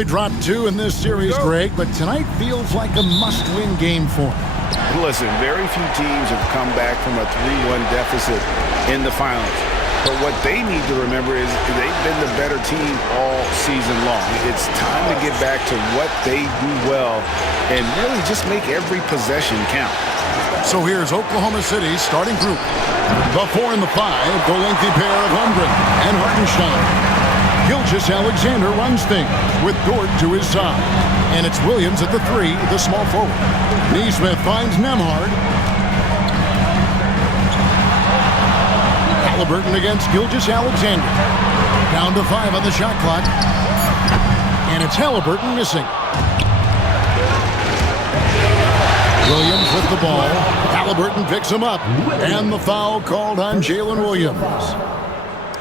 only dropped 2 in this series, Greg, but tonight feels like a must-win game for him. Listen, very few teams have come back from a 3-1 deficit in the finals. But what they need to remember is they've been the better team all season long. It's time to get back to what they do well and really just make every possession count. So here's Oklahoma City's starting group. The 4 and the 5, the lengthy pair of Holmgren and Hartenstein. Gilgeous-Alexander runs things with Dort to his side. And it's Williams at the 3, the small forward. Neesmith finds Nembhard. Halliburton against Gilgeous-Alexander. Down to 5 on the shot clock. And it's Halliburton missing. Williams with the ball. Halliburton picks him up. And the foul called on Jalen Williams.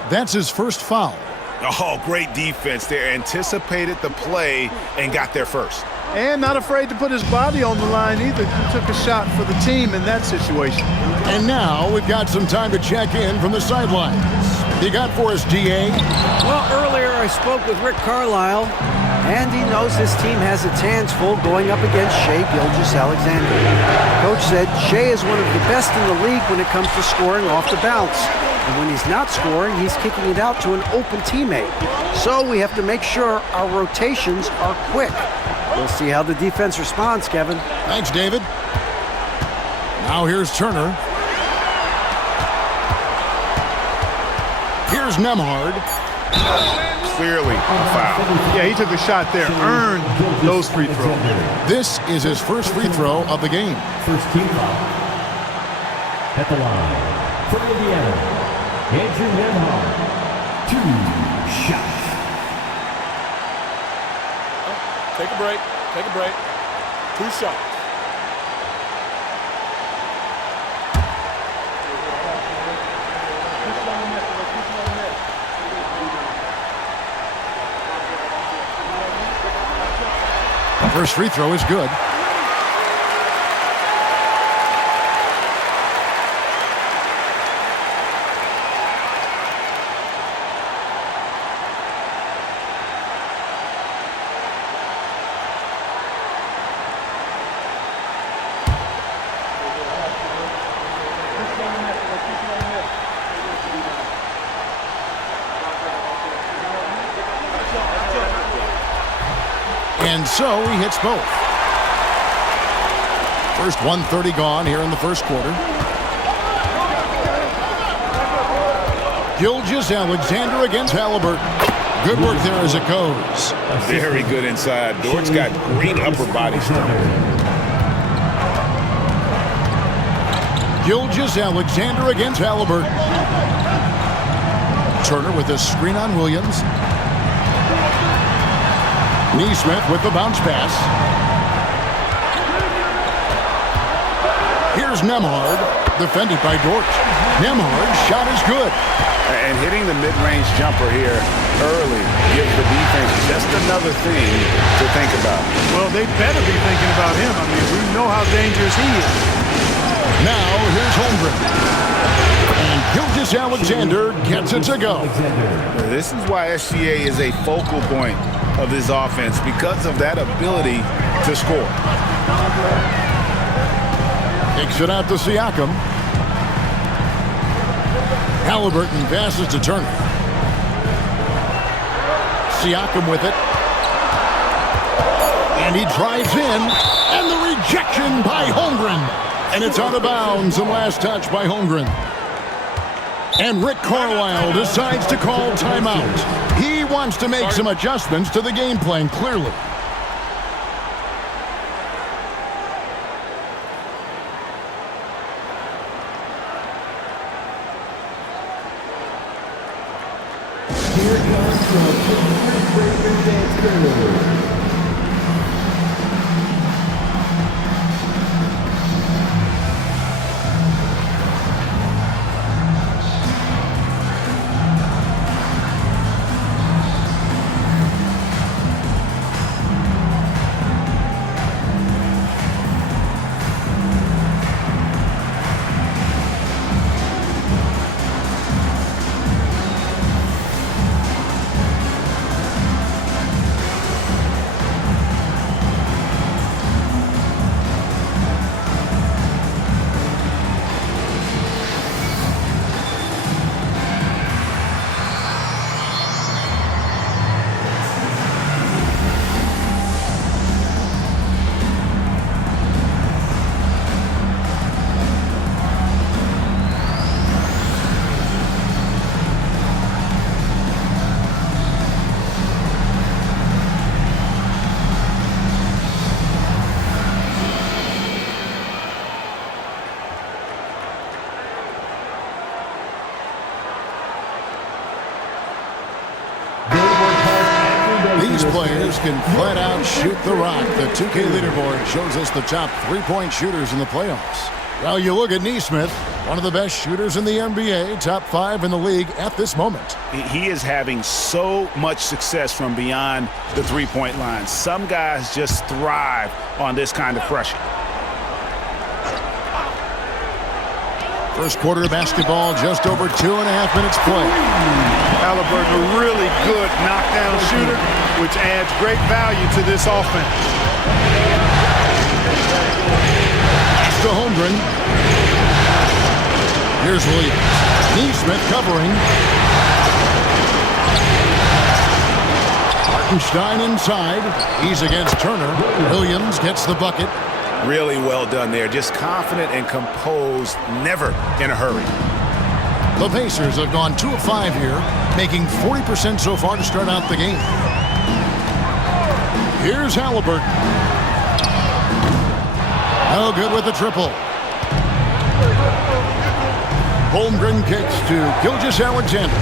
That's his first foul. Oh, great defense there. Anticipated the play and got there first. And not afraid to put his body on the line either. He took a shot for the team in that situation. And now we've got some time to check in from the sidelines. You got for us, DA? Well, earlier I spoke with Rick Carlisle, and he knows his team has its hands full going up against Shai Gilgeous-Alexander. Coach said Shai is one of the best in the league when it comes to scoring off the bounce. And when he's not scoring, he's kicking it out to an open teammate. So we have to make sure our rotations are quick. We'll see how the defense responds, Kevin. Thanks, David. Now here's Turner. Here's Nembhard. Clearly a foul. Yeah, he took a shot there. Earned those free throws. This is his first free throw of the game. First team foul. At the line for Indiana, Andrew Nembhard. 2 shots. Take a break. Take a break. 2 shots. The first free throw is good. And so he hits both. First 1:30 gone here in the first quarter. Gilgeous-Alexander against Halliburton. Good work there as it goes. Very good inside. Dort's got great upper body strength. Gilgeous-Alexander against Halliburton. Turner with a screen on Williams. Neesmith with the bounce pass. Here's Nembhard, defended by Dort. Nembhard's shot is good. And hitting the mid-range jumper here early gives the defense just another thing to think about. Well, they better be thinking about him. I mean, we know how dangerous he is. Now, here's Holmgren. And Gilgeous-Alexander gets it to go. This is why SGA is a focal point of this offense, because of that ability to score. Takes it out to Siakam. Halliburton passes to Turner. Siakam with it. And he drives in. And the rejection by Holmgren. And it's out of bounds. And last touch by Holmgren. And Rick Carlisle decides to call timeout. He wants to make some adjustments to the game plan, clearly. Here comes the heartbreaker dance turnover. These players can flat out shoot the rock. The 2K leaderboard shows us the top three-point shooters in the playoffs. Well, you look at Nesmith, one of the best shooters in the NBA, top 5 in the league at this moment. He is having so much success from beyond the three-point line. Some guys just thrive on this kind of pressure. First quarter of basketball, just over 2.5 minutes play. Halliburton, a really good knockdown shooter, which adds great value to this offense. To Holmgren. Here's Williams. Nesmith covering. Hartenstein inside. He's against Turner. Williams gets the bucket. Really well done there. Just confident and composed, never in a hurry. The Pacers have gone 2 of 5 here, making 40% so far to start out the game. Here's Halliburton. No good with the triple. Holmgren kicks to Gilgeous-Alexander.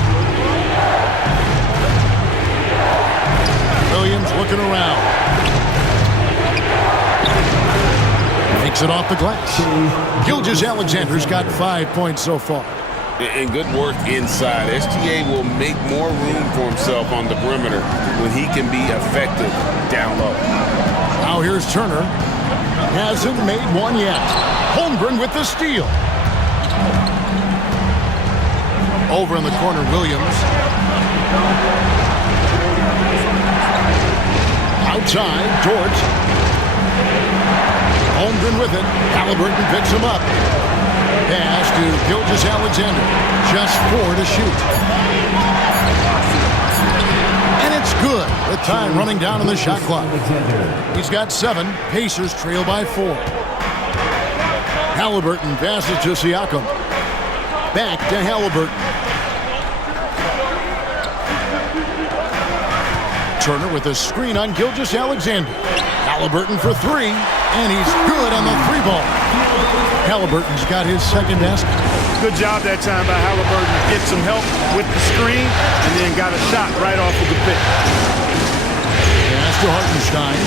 Williams looking around. Takes it off the glass. Gilgeous-Alexander's got 5 points so far. And good work inside. SGA will make more room for himself on the perimeter when he can be effective down low. Now here's Turner. Hasn't made one yet. Holmgren with the steal. Over in the corner, Williams. Outside, Dort. Holmgren with it. Halliburton picks him up. Pass to Gilgeous-Alexander. Just 4 to shoot. And it's good with time running down on the shot clock. He's got 7. Pacers trail by 4. Halliburton passes to Siakam. Back to Halliburton. Turner with a screen on Gilgeous-Alexander. Halliburton for 3, and he's good on the 3-ball. Halliburton's got his second basket. Good job that time by Halliburton to get some help with the screen and then got a shot right off of the pick. Pass to Hartenstein.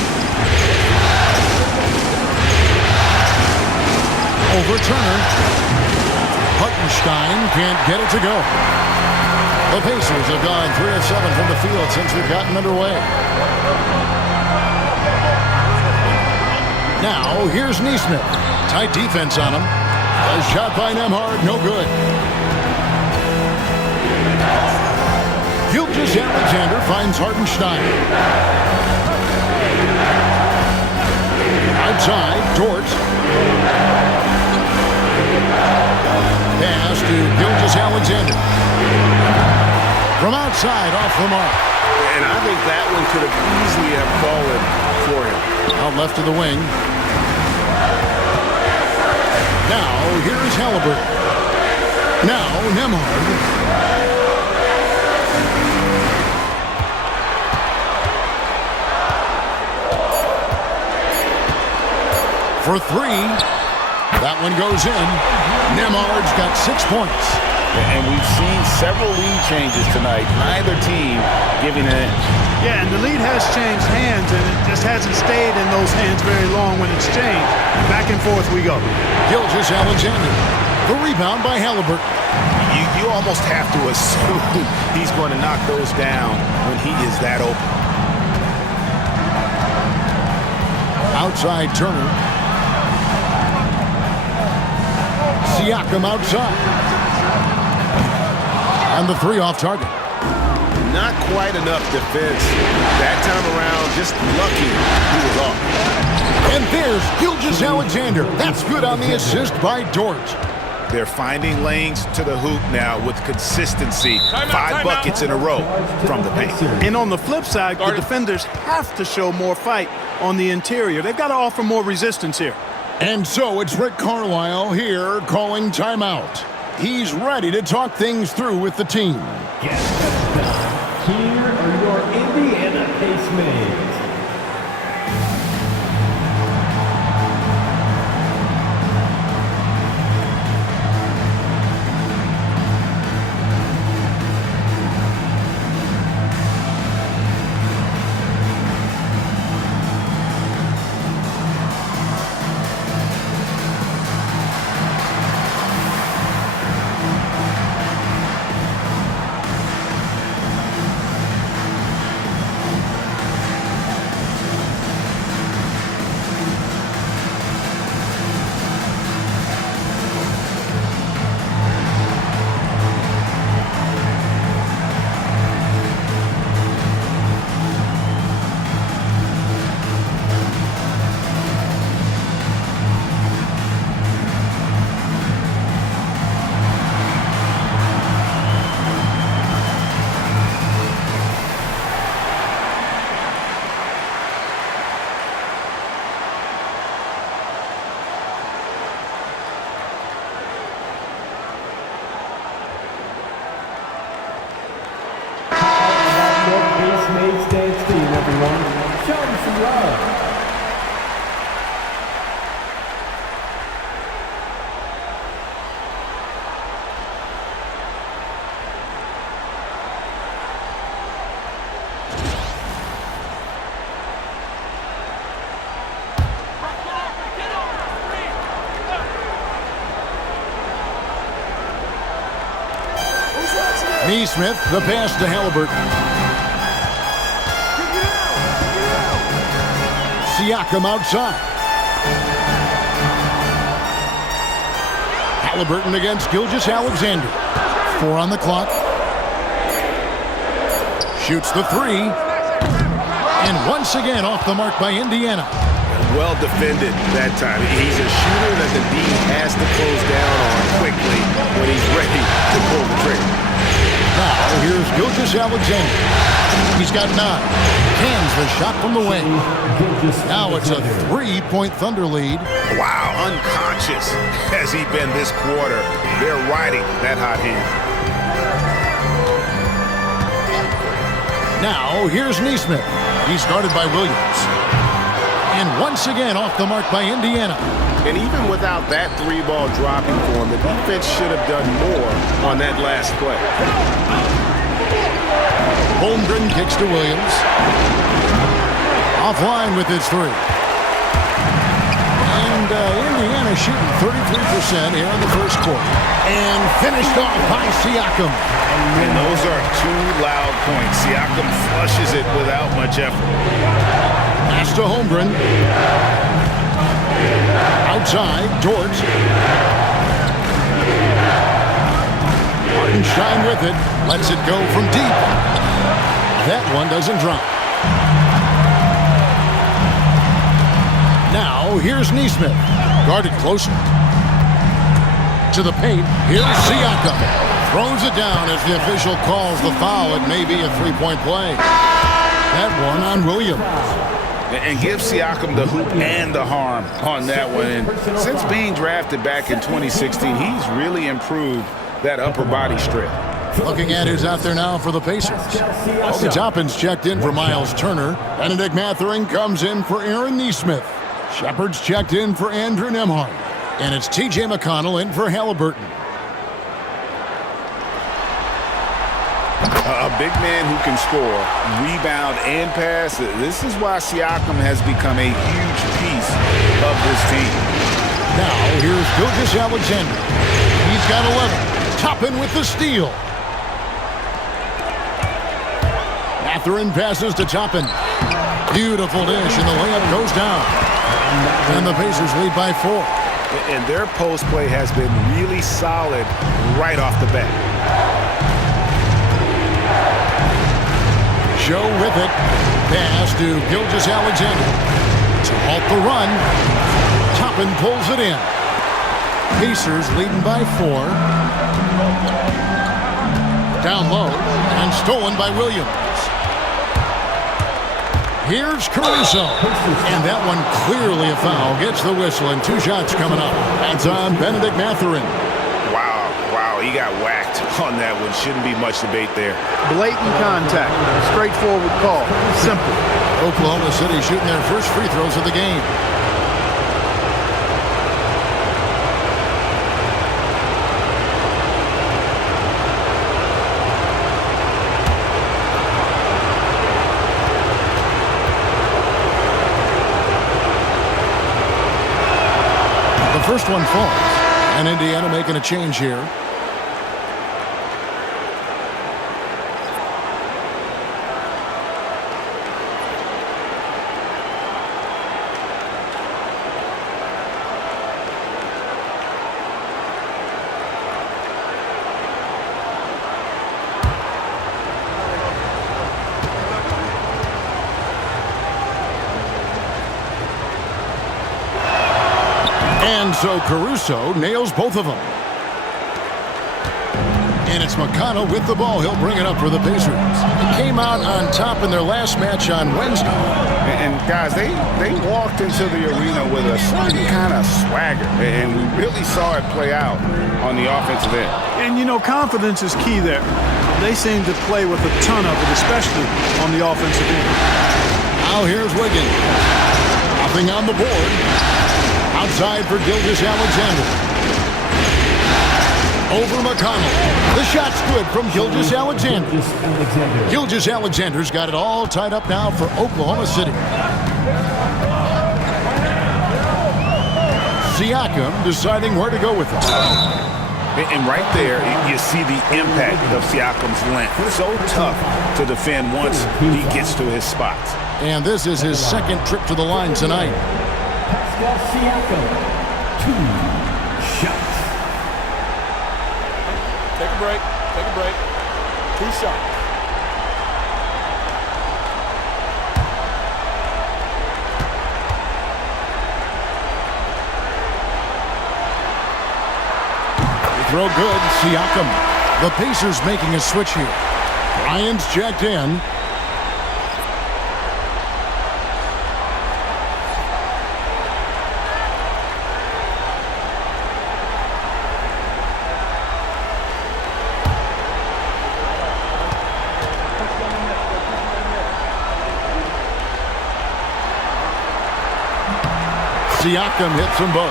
Over Turner. Hartenstein can't get it to go. The Pacers have gone 3 of 7 from the field since we've gotten underway. Now, here's Nesmith. Tight defense on him. A shot by Nembhard, no good. Gilgeous-Alexander finds Hartenstein. Outside, Dort. Pass to Gilgeous-Alexander. From outside, off the mark. And I think that one could have easily have fallen for him. Out left to the wing. Now, here's Halliburton. Now, Nembhard. For 3. That one goes in. Nembhard's got 6 points. And we've seen several lead changes tonight. Neither team giving an inch. Yeah, and the lead has changed hands, and it just hasn't stayed in those hands very long when it's changed. Back and forth we go. Gilgeous-Alexander. The rebound by Halliburton. You almost have to assume he's going to knock those down when he is that open. Outside Turner. Siakam outside. And the 3 off target. Not quite enough defense that time around. Just lucky he was off. And there's Gilgeous-Alexander. That's good on the assist by Dort. They're finding lanes to the hoop now with consistency. 5 buckets in a row from the paint. And on the flip side, the defenders have to show more fight on the interior. They've got to offer more resistance here. And so it's Rick Carlisle here calling timeout. He's ready to talk things through with the team. Here are your Indiana Pacemates. Neesmith, the pass to Halliburton. Siakam outside. Halliburton against Gilgeous-Alexander. 4 on the clock. Shoots the 3. And once again off the mark by Indiana. Well defended that time. He's a shooter that the D has to close down on quickly when he's ready to pull the trigger. Now here's Gilgeous-Alexander. He's got 9. Cans the shot from the wing. Now it's a 3-point Thunder lead. Wow, unconscious has he been this quarter. They're riding that hot hand. Now here's Neesmith. He's guarded by Williams. And once again off the mark by Indiana. And even without that 3-ball dropping for him, the defense should have done more on that last play. Holmgren kicks to Williams. Offline with his 3. And Indiana shooting 33% here in the first quarter. And finished off by Siakam. And those are 2 loud points. Siakam flushes it without much effort. Pass to Holmgren. Outside, George. Hartenstein with it. Lets it go from deep. That one doesn't drop. Now, here's Neesmith. Guarded closer. To the paint. Here's Siakam. Throws it down as the official calls the foul. It may be a 3-point play. That one on Williams. And give Siakam the hoop and the harm on that one. And since being drafted back in 2016, he's really improved that upper body strength. Looking at who's out there now for the Pacers. Obi Toppin's checked in for Miles Turner. Benedict Mathurin comes in for Aaron Neesmith. Shepard's checked in for Andrew Nembhard. And it's T.J. McConnell in for Halliburton. A big man who can score, rebound, and pass. This is why Siakam has become a huge piece of this team. Now, here's Gilgeous-Alexander. He's got 11. Toppin with the steal. Mathurin passes to Toppin. Beautiful dish, and the layup goes down. And the Pacers lead by 4. And their post play has been really solid right off the bat. Joe with it. Pass to Gilgeous-Alexander. To halt the run. Toppin pulls it in. Pacers leading by 4. Down low and stolen by Williams. Here's Caruso. And that one clearly a foul. Gets the whistle and 2 shots coming up. That's on Benedict Mathurin. Wow, he got whacked on that one. Shouldn't be much debate there. Blatant contact. Straightforward call. Simple. Oklahoma City shooting their first free throws of the game. The first one falls. And Indiana making a change here. And so Caruso nails both of them. And it's McConnell with the ball. He'll bring it up for the Pacers. Came out on top in their last match on Wednesday. And guys, they walked into the arena with a certain kind of swagger. And we really saw it play out on the offensive end. And, you know, confidence is key there. They seem to play with a ton of it, especially on the offensive end. Now here's Wiggins. Nothing on the board. Outside for Gilgeous-Alexander. Over McConnell. The shot's good from Gilgeous-Alexander. Gilgeous-Alexander's got it all tied up now for Oklahoma City. Siakam deciding where to go with it. And right there, you see the impact of Siakam's length. So tough to defend once he gets to his spots. And this is his second trip to the line tonight. Pascal Siakam, 2 shots. Take a break. Take a break. 2 shots. Throw good, Siakam. The Pacers making a switch here. Bryant's checked in. Siakam hits them both.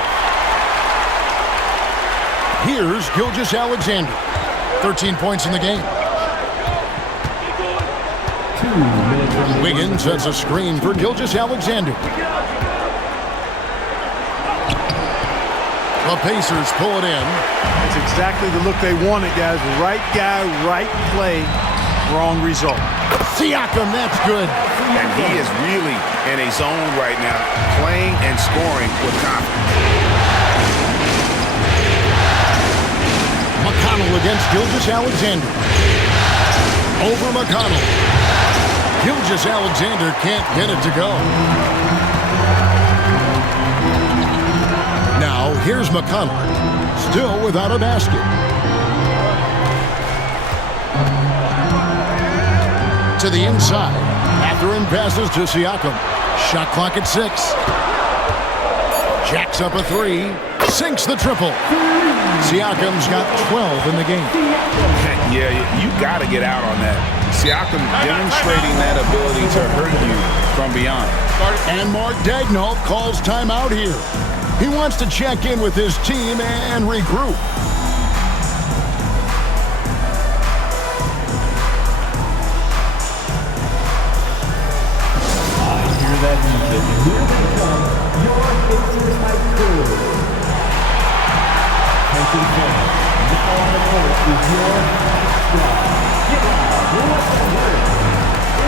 Here's Gilgeous-Alexander. 13 points in the game. Wiggins sets a screen for Gilgeous-Alexander. The Pacers pull it in. It's exactly the look they wanted, guys. Right guy, right play, wrong result. Siakam, that's good. And he is really in a zone right now, playing and scoring with confidence. McConnell against Gilgeous-Alexander. Over McConnell. Gilgeous-Alexander can't get it to go. Now, here's McConnell. Still without a basket. To the inside. Catherine passes to Siakam. Shot clock at 6. Jacks up a 3. Sinks the triple. Siakam's got 12 in the game. Yeah, you got to get out on that. Siakam demonstrating that ability to hurt you from beyond. And Mark Daigneault calls timeout here. He wants to check in with his team and regroup. I hear that music. Here they come, your Pacers high crew. Attention fans, now on the court is your squad. Get out, what's the word?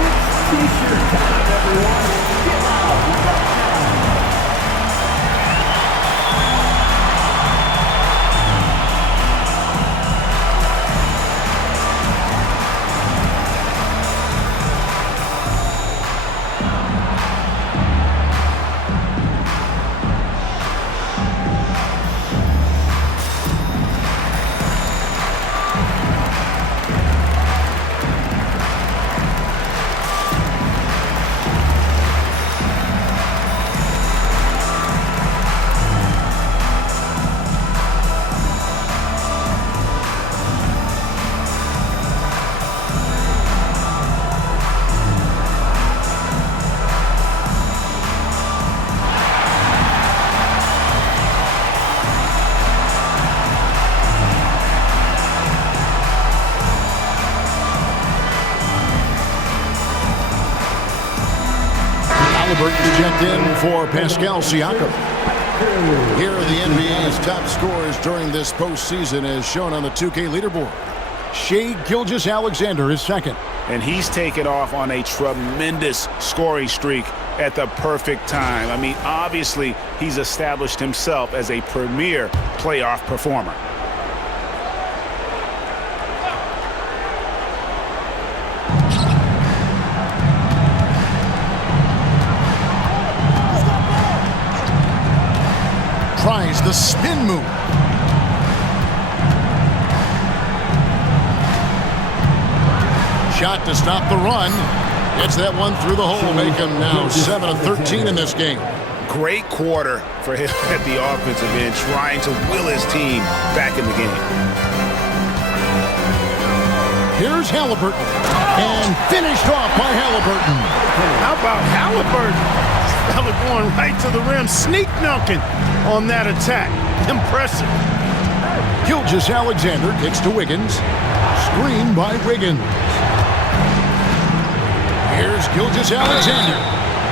It's t-shirt time, everyone. Get out, right now. Halliburton checked in for Pascal Siakam. Here are the NBA's top scorers during this postseason as shown on the 2K leaderboard. Shai Gilgeous-Alexander is second. And he's taken off on a tremendous scoring streak at the perfect time. I mean, obviously, he's established himself as a premier playoff performer. Tries the spin move. Shot to stop the run. Gets that one through the hole, make him now 7 of 13 in this game. Great quarter for him at the offensive end, trying to will his team back in the game. Here's Halliburton. And finished off by Halliburton. How about Halliburton? Fella going right to the rim, sneak dunking on that attack. Impressive. Gilgeous-Alexander kicks to Wiggins. Screen by Wiggins. Here's Gilgeous-Alexander.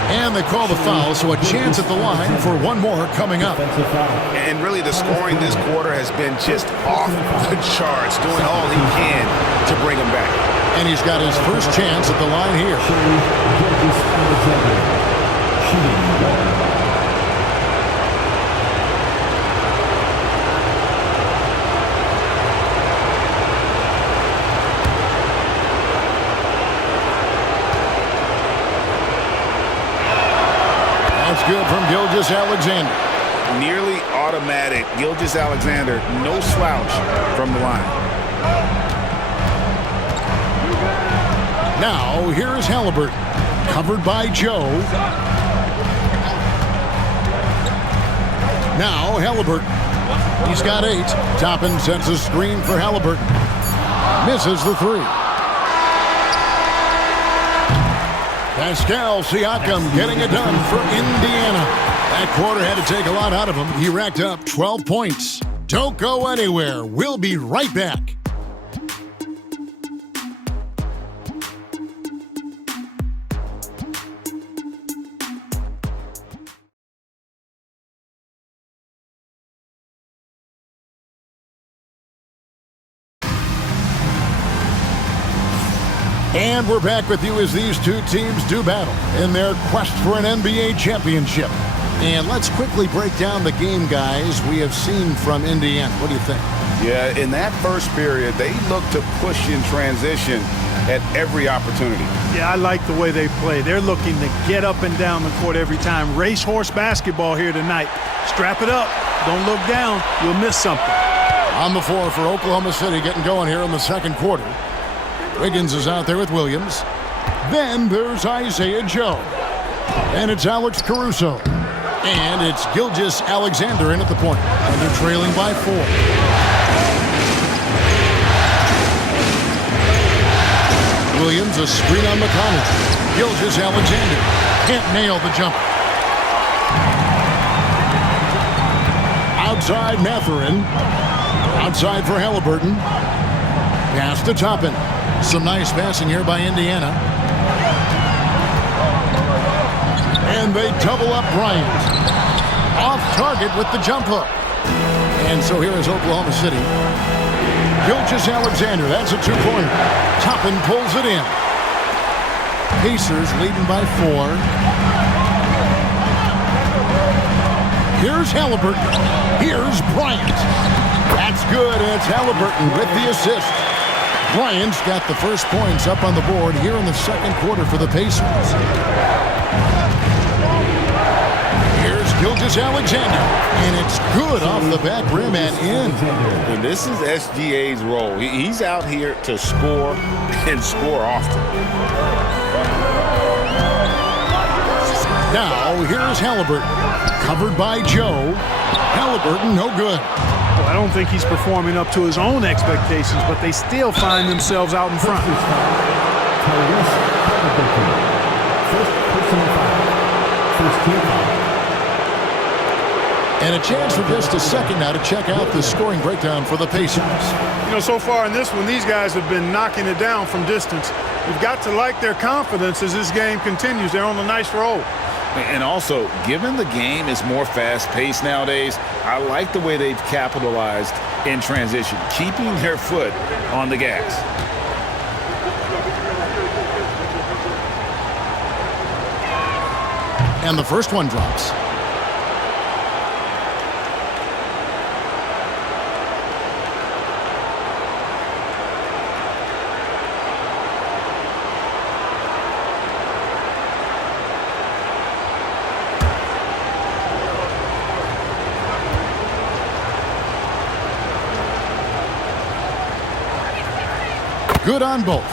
And they call the foul, so a chance at the line for one more coming up. And really, the scoring this quarter has been just off the charts, doing all he can to bring him back. And he's got his first chance at the line here. That's good from Gilgeous-Alexander. Nearly automatic. Gilgeous-Alexander, no slouch from the line. Now, here's Halliburton, covered by Joe. Now, Halliburton. He's got 8. Toppin sets a screen for Halliburton. Misses the 3. Pascal Siakam getting it done for Indiana. That quarter had to take a lot out of him. He racked up 12 points. Don't go anywhere. We'll be right back. And we're back with you as these two teams do battle in their quest for an NBA championship. And let's quickly break down the game, guys, we have seen from Indiana. What do you think? Yeah, in that first period, they looked to push in transition at every opportunity. Yeah, I like the way they play. They're looking to get up and down the court every time. Racehorse basketball here tonight. Strap it up. Don't look down. You'll miss something. On the floor for Oklahoma City, getting going here in the second quarter. Wiggins is out there with Williams. Then there's Isaiah Joe. And it's Alex Caruso. And it's Gilgeous-Alexander in at the point. And they're trailing by 4. Williams, a screen on McConnell. Gilgeous-Alexander can't nail the jumper. Outside Mathurin. Outside for Halliburton. Pass to Toppin. Some nice passing here by Indiana. And they double up Bryant. Off target with the jump hook. And so here is Oklahoma City. Gilgeous-Alexander, that's a 2-pointer. Toppin pulls it in. Pacers leading by 4. Here's Halliburton. Here's Bryant. That's good, and it's Halliburton with the assist. Bryant's got the first points up on the board here in the second quarter for the Pacers. Here's Gilgeous-Alexander, and it's good off the back rim and in. And this is SGA's role. He's out here to score and score often. Now, here's Halliburton, covered by Joe. Halliburton, no good. Well, I don't think he's performing up to his own expectations, but they still find themselves out in front. And a chance for just a second now to check out the scoring breakdown for the Pacers. You know, so far in this one, these guys have been knocking it down from distance. You've got to like their confidence as this game continues. They're on a nice roll. And also, given the game is more fast-paced nowadays, I like the way they've capitalized in transition, keeping their foot on the gas. And the first one drops. Good on both.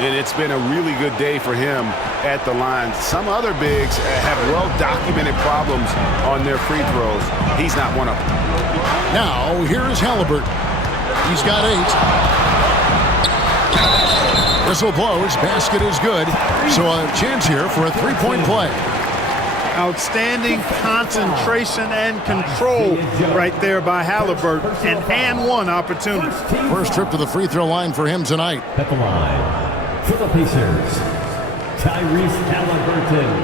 And it's been a really good day for him at the line. Some other bigs have well-documented problems on their free throws. He's not one of them. Now, here's Halliburton. He's got 8. Whistle blows. Basket is good. So a chance here for a three-point play. Outstanding concentration and control right there by Halliburton. An and one opportunity. First trip to the free throw line for him tonight. At the line for the Pacers, Tyrese Halliburton.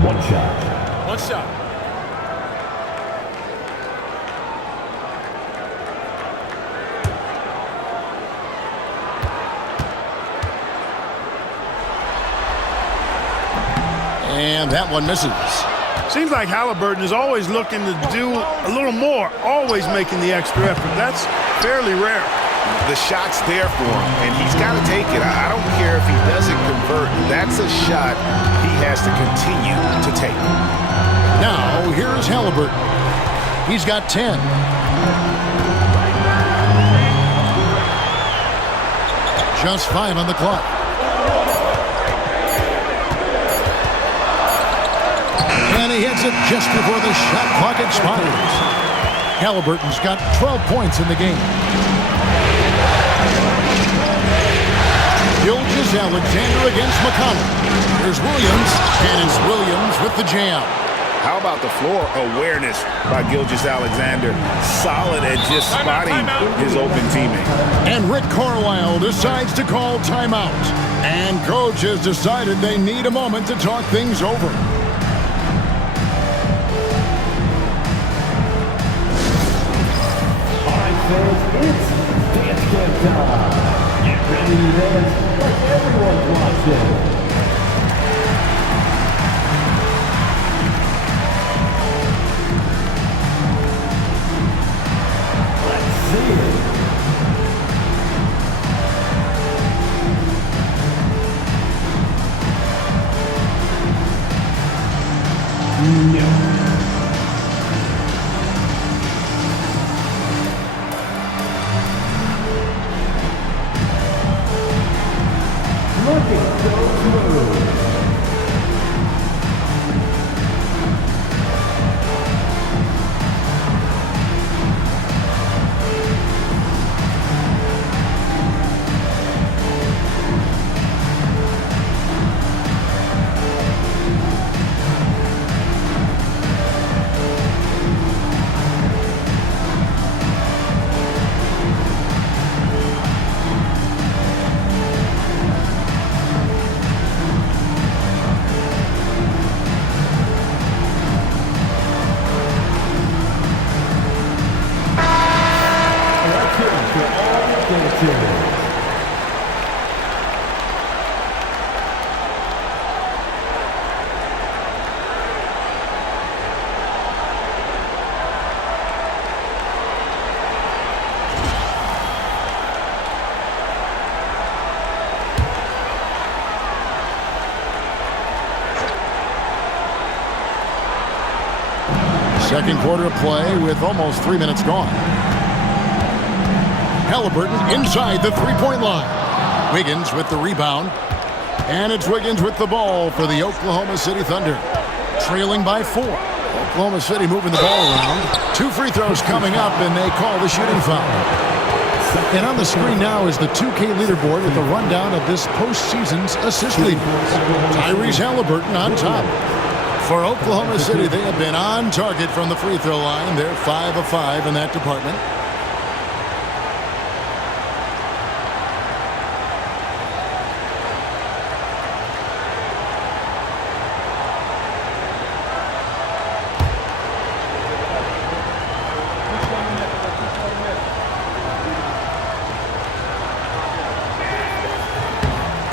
One shot. One shot. And that one misses. Seems like Halliburton is always looking to do a little more, always making the extra effort. That's fairly rare. The shot's there for him, and he's got to take it. I don't care if he doesn't convert. That's a shot he has to continue to take. Now, here's Halliburton. He's got 10. Just 5 on the clock. And he hits it just before the shot clock expires. Halliburton's got 12 points in the game. Gilgeous-Alexander against McConnell. Here's Williams, and it's Williams with the jam. How about the floor awareness by Gilgeous-Alexander? Solid at just spotting his open teammate. And Rick Carlisle decides to call timeout. And coach has decided they need a moment to talk things over. It's dance camp time. Get ready to dance like everyone's watching. Let's see it. No. Second quarter of play with almost 3 minutes gone. Halliburton inside the three-point line. Wiggins with the rebound. And it's Wiggins with the ball for the Oklahoma City Thunder. Trailing by 4. Oklahoma City moving the ball around. 2 free throws coming up, and they call the shooting foul. And on the screen now is the 2K leaderboard with a rundown of this postseason's assist leaders. Tyrese Halliburton on top. For Oklahoma City, they have been on target from the free throw line. They're 5 of 5 in that department.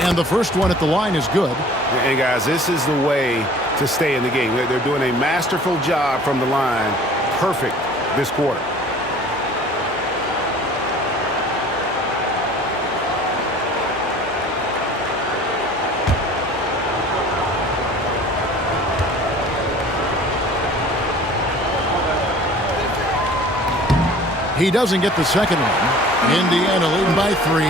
And the first one at the line is good. And guys, this is the way to stay in the game. They're doing a masterful job from the line. Perfect this quarter. He doesn't get the second one. Indiana leading by 3.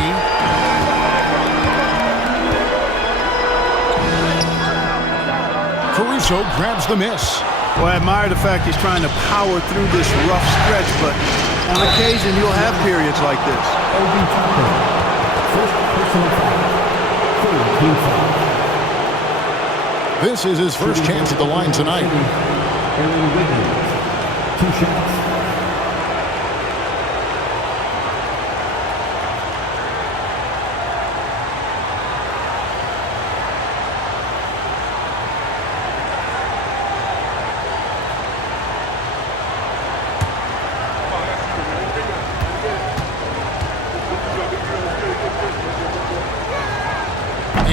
Caruso grabs the miss. Well, I admire the fact he's trying to power through this rough stretch, but on occasion you'll have periods like this. This is his first chance at the line tonight. 2 shots.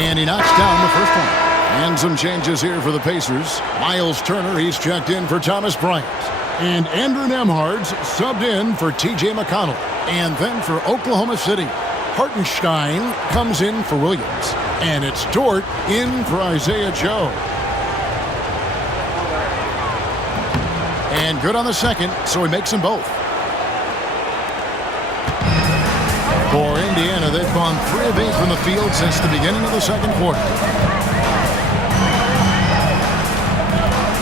And he knocks down the first one. And some changes here for the Pacers. Miles Turner, he's checked in for Thomas Bryant. And Andrew Nembhard's subbed in for T.J. McConnell. And then for Oklahoma City, Hartenstein comes in for Williams. And it's Dort in for Isaiah Joe. And good on the second, so he makes them both. For Indiana, they've gone 3 of 8 from the field since the beginning of the second quarter.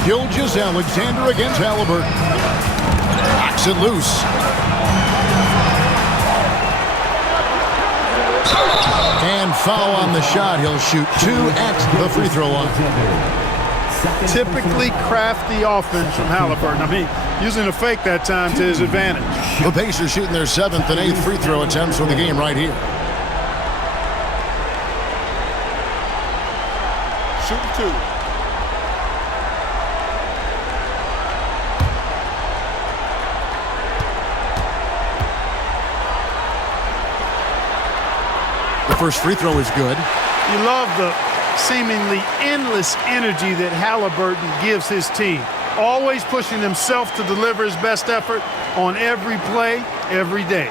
Gilgeous-Alexander against Halliburton. Knocks it loose. And foul on the shot. He'll shoot 2 at the free throw line. Typically crafty offense from Halliburton. I mean, using a fake that time to his advantage. The Pacers shooting their 7th and 8th free throw attempts for the game right here. Shoot 2. The first free throw is good. You love the seemingly endless energy that Halliburton gives his team. Always pushing himself to deliver his best effort on every play, every day.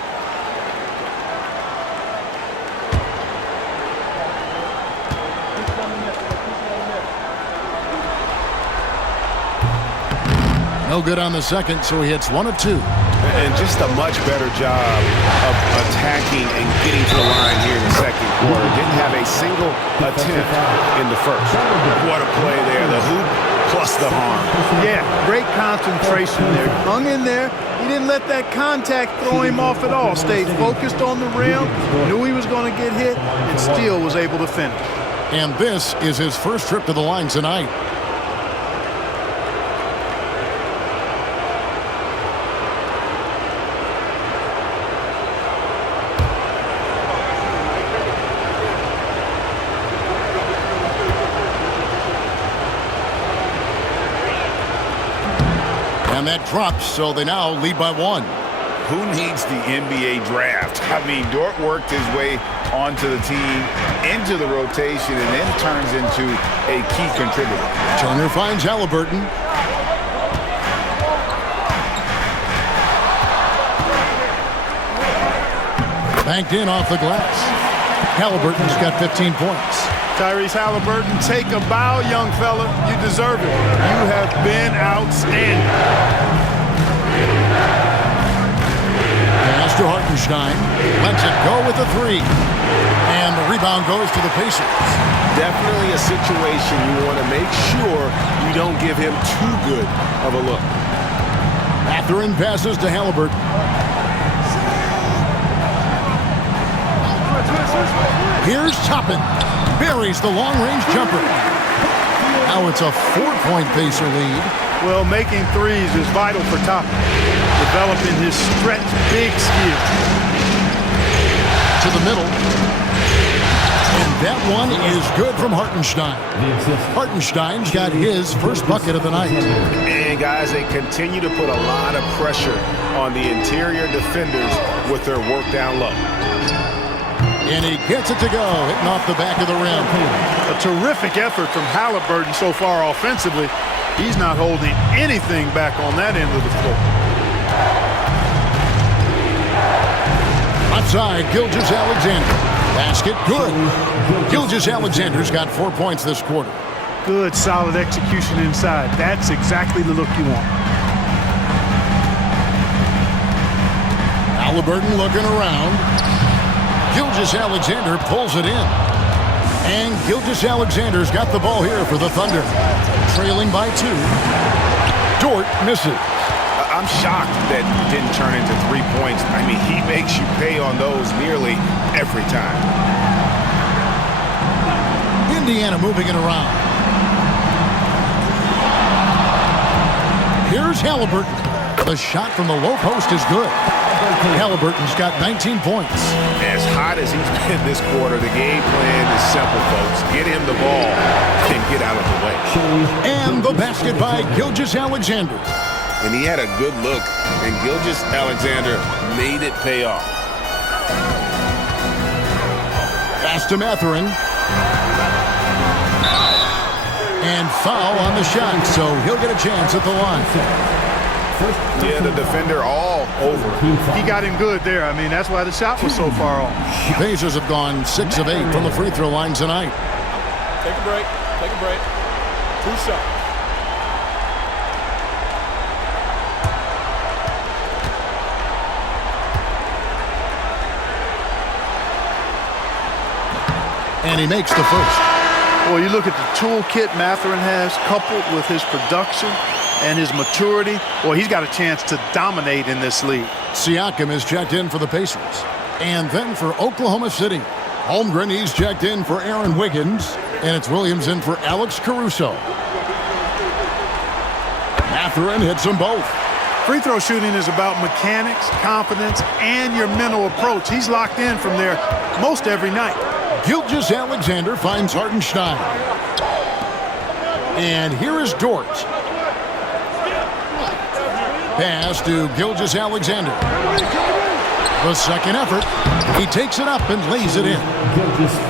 No good on the second, so he hits 1 of 2. And just a much better job of attacking and getting to the line here in the second quarter. Didn't have a single attempt in the first. What a play there. The hoop plus the harm. Yeah, great concentration there. Hung in there. He didn't let that contact throw him off at all. Stayed focused on the rim, knew he was going to get hit, and still was able to finish. And this is his first trip to the line tonight. And that drops, so they now lead by 1. Who needs the NBA draft? I mean, Dort worked his way onto the team, into the rotation, and then turns into a key contributor. Turner finds Halliburton. Banked in off the glass. Halliburton's got 15 points. Tyrese Halliburton, take a bow, young fella. You deserve it. You have been outstanding. Pass to Hartenstein. Lets it go with a 3. And the rebound goes to the Pacers. Definitely a situation you want to make sure you don't give him too good of a look. Mathurin passes to Halliburton. Here's Toppin. Buries the long-range jumper. Now it's a 4-point Pacer lead. Well, making threes is vital for Toppin. Developing his stretch big skill. To the middle. And that one is good from Hartenstein. Hartenstein's got his first bucket of the night. And guys, they continue to put a lot of pressure on the interior defenders with their work down low. And he gets it to go, hitting off the back of the rim. A terrific effort from Halliburton so far offensively. He's not holding anything back on that end of the floor. Outside, Gilgeous-Alexander. Basket, good. Gilgeous-Alexander's got 4 points this quarter. Good, solid execution inside. That's exactly the look you want. Halliburton looking around. Gilgeous-Alexander pulls it in. And Gilgeous-Alexander's got the ball here for the Thunder. Trailing by 2. Dort misses. I'm shocked that didn't turn into 3 points. I mean, he makes you pay on those nearly every time. Indiana moving it around. Here's Halliburton. The shot from the low post is good. Halliburton's got 19 points. As hot as he's been this quarter, the game plan is simple, folks. Get him the ball and get out of the way. And the basket by Gilgeous-Alexander. And he had a good look, and Gilgeous-Alexander made it pay off. Pass to Mathurin. And foul on the shot, so he'll get a chance at the line. Yeah, the defender all over. He got him good there. I mean, that's why the shot was so far off. The Pacers have gone 6 of 8 from the free throw line tonight. Take a break. Take a break. 2 shots. And he makes the first. Well, you look at the toolkit Mathurin has, coupled with his production and his maturity. Well, he's got a chance to dominate in this league. Siakam is checked in for the Pacers. And then for Oklahoma City, Holmgren, he's checked in for Aaron Wiggins. And it's Williams in for Alex Caruso. Mathurin hits them both. Free throw shooting is about mechanics, confidence, and your mental approach. He's locked in from there most every night. Gilgeous-Alexander finds Hartenstein. And here is Dort. Pass to Gilgeous-Alexander. The second effort. He takes it up and lays it in.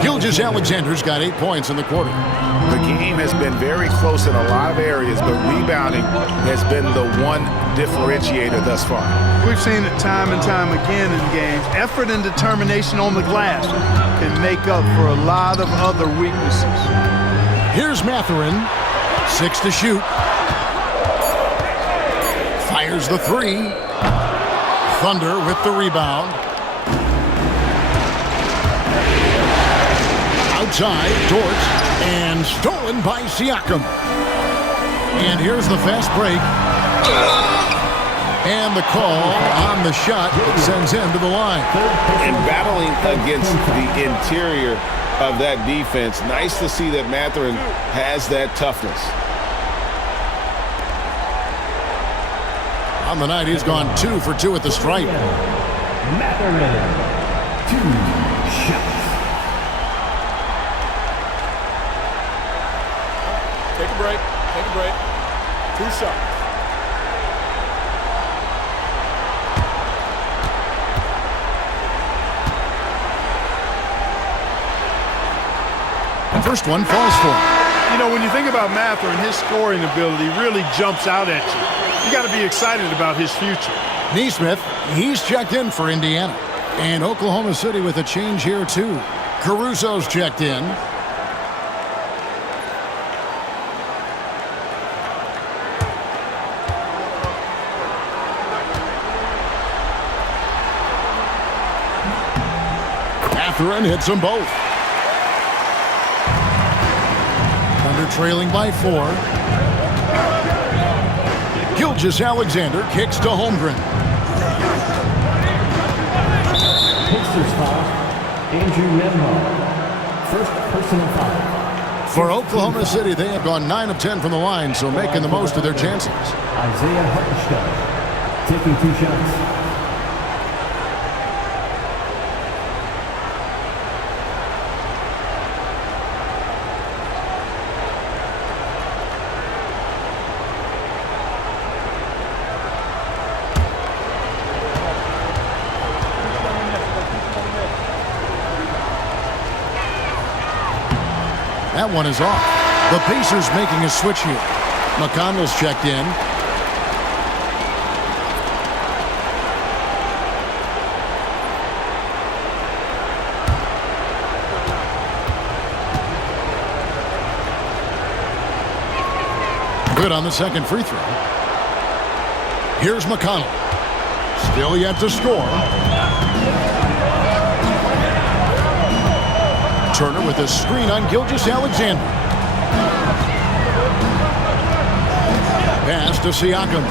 Gilgeous-Alexander's got 8 points in the quarter. The game has been very close in a lot of areas, but rebounding has been the one differentiator thus far. We've seen it time and time again in games. Effort and determination on the glass can make up for a lot of other weaknesses. Here's Mathurin. 6 to shoot. Fires the 3. Thunder with the rebound. Outside, Dort. And stolen by Siakam. And here's the fast break. And the call on the shot that sends him to the line. And battling against the interior of that defense, nice to see that Mathurin has that toughness. On the night, he's gone 2 for 2 at the stripe. Mathurin, 2 shots. Take a break. Take a break. 2 shots. The first one falls for him. You know, when you think about Mathurin, his scoring ability really jumps out at you. You got to be excited about his future. Neesmith, he's checked in for Indiana. And Oklahoma City with a change here, too. Caruso's checked in. Mathurin hits them both. Thunder trailing by 4. Gilgeous-Alexander kicks to Holmgren. Pacers foul. Andrew Nembhard. First personal foul. For Oklahoma City, they have gone 9 of 10 from the line, so making the most of their chances. Isaiah Hartenstein taking 2 shots. That one is off. The Pacers making a switch here. McConnell's checked in. Good on the second free throw. Here's McConnell. Still yet to score. Turner with a screen on Gilgeous-Alexander. Pass to Siakam.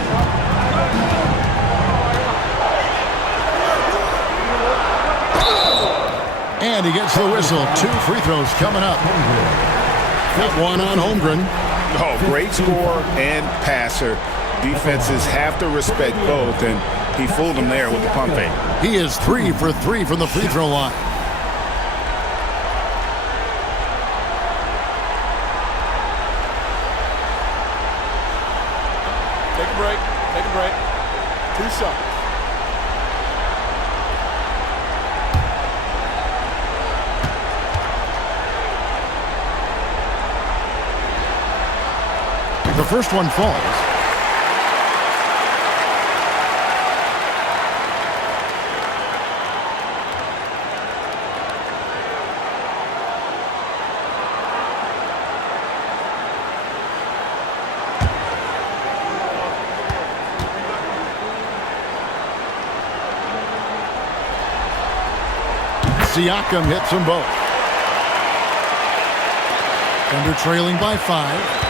And he gets the whistle. 2 free throws coming up. That one on Holmgren. Oh, great scorer and passer. Defenses have to respect both, and he fooled them there with the pump fake. He is 3 for 3 from the free throw line. Take a break. Take a break. 2 shots. first one falls. Siakam hits them both. Thunder trailing by 5.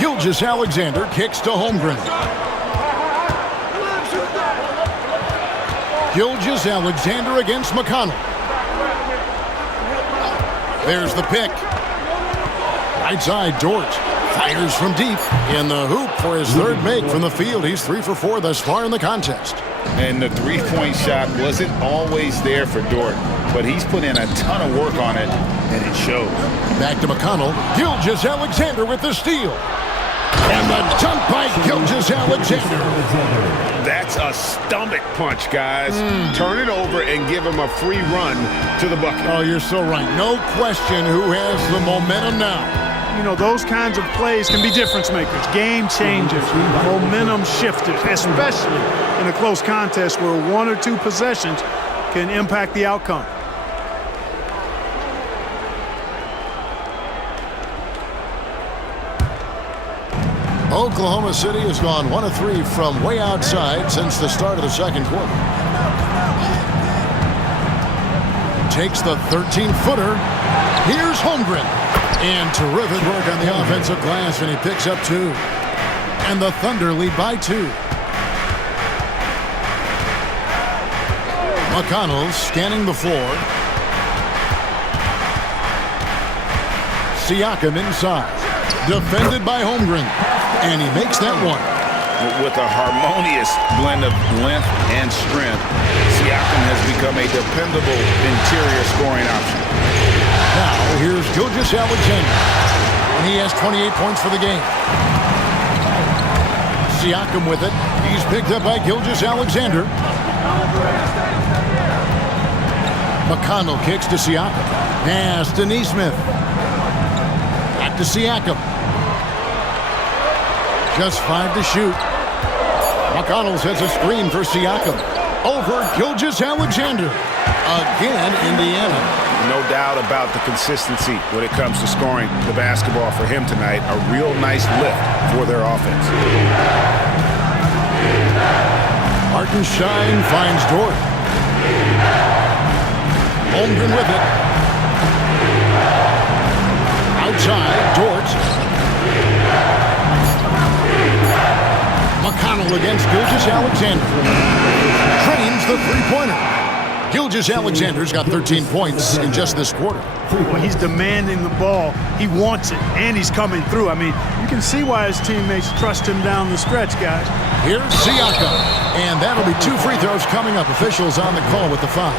Gilgeous-Alexander kicks to Holmgren. Gilgeous-Alexander against McConnell. There's the pick. Right side, Dort fires from deep in the hoop for his third make from the field. He's 3 for 4 thus far in the contest. And the three-point shot wasn't always there for Dort, but he's put in a ton of work on it, and it shows. Back to McConnell. Gilgeous-Alexander with the steal. And the dunk by Gilgeous-Alexander. That's a stomach punch, guys. Turn it over and give him a free run to the bucket. Oh, you're so right. No question who has the momentum now. You know, those kinds of plays can be difference makers, game changers, momentum shifters, especially in a close contest where 1 or 2 possessions can impact the outcome. Oklahoma City has gone 1 of 3 from way outside since the start of the second quarter. Takes the 13-footer. Here's Holmgren. And terrific work on the offensive glass, and he picks up 2. And the Thunder lead by 2. McConnell scanning the floor. Siakam inside. Defended by Holmgren. And he makes that one. With a harmonious blend of length and strength, Siakam has become a dependable interior scoring option. Now, here's Gilgeous-Alexander. And he has 28 points for the game. Siakam with it. He's picked up by Gilgeous-Alexander. McConnell kicks to Siakam. Pass to Nesmith. Back to Siakam. Just 5 to shoot. McConnell sets a screen for Siakam. Over Gilgeous-Alexander. Again, Indiana. No doubt about the consistency when it comes to scoring the basketball for him tonight. A real nice lift for their offense. Hartenstein finds Dort. Holmgren with it. Outside, Dort. McConnell against Gilgeous-Alexander. Drains the three-pointer. Gilgeous-Alexander's got 13 points in just this quarter. Well, he's demanding the ball. He wants it, and he's coming through. I mean, you can see why his teammates trust him down the stretch, guys. Here's Siakam. And that'll be 2 free throws coming up. Officials on the call with the foul.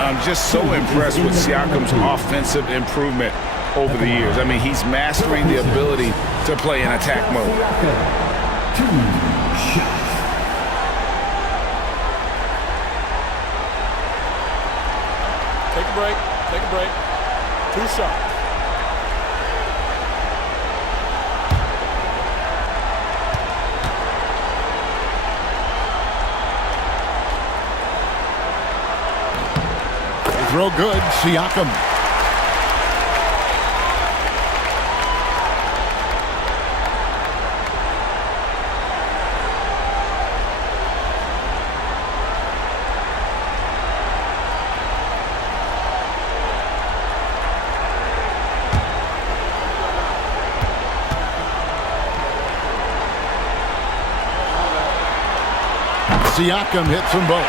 I'm just so impressed with Siakam's offensive improvement over the years. I mean, he's mastering the ability to play in attack mode. 2 shots. Take a break. Take a break. 2 shots. Throw good. Siakam. Siakam hits them both.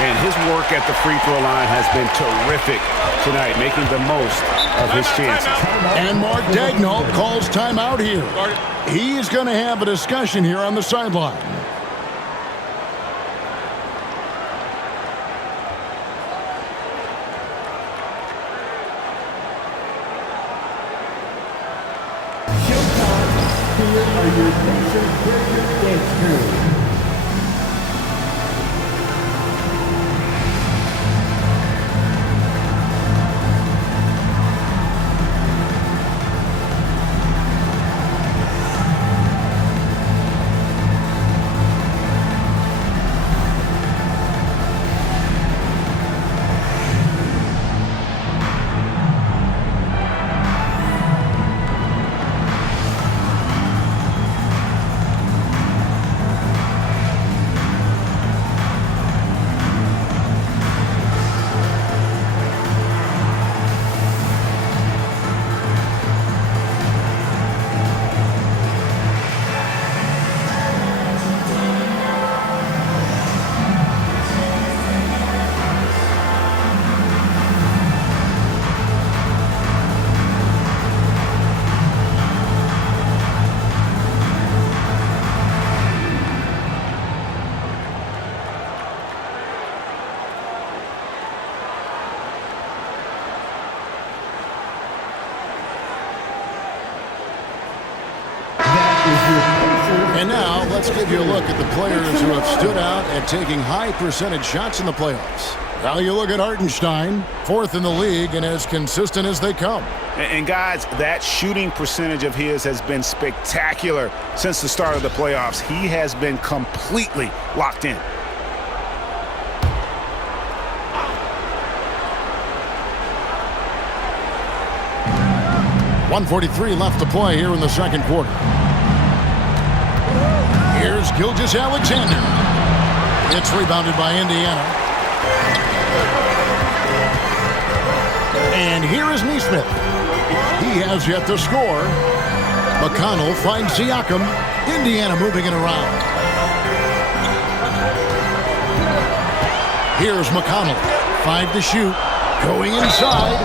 And his work at the free throw line has been terrific tonight, making the most of his chances. And Mark Daigneault calls timeout here. He's going to have a discussion here on the sideline. Showtime. Here are your nation's greatest dance crew. let's give you a look at the players who have stood out at taking high percentage shots in the playoffs. Now you look at Hartenstein, 4th in the league and as consistent as they come. And guys, that shooting percentage of his has been spectacular since the start of the playoffs. He has been completely locked in. .143 left to play here in the second quarter. Here's Gilgeous-Alexander. It's rebounded by Indiana. And here is Nesmith. He has yet to score. McConnell finds Siakam. Indiana moving it around. Here's McConnell. 5 to shoot. Going inside.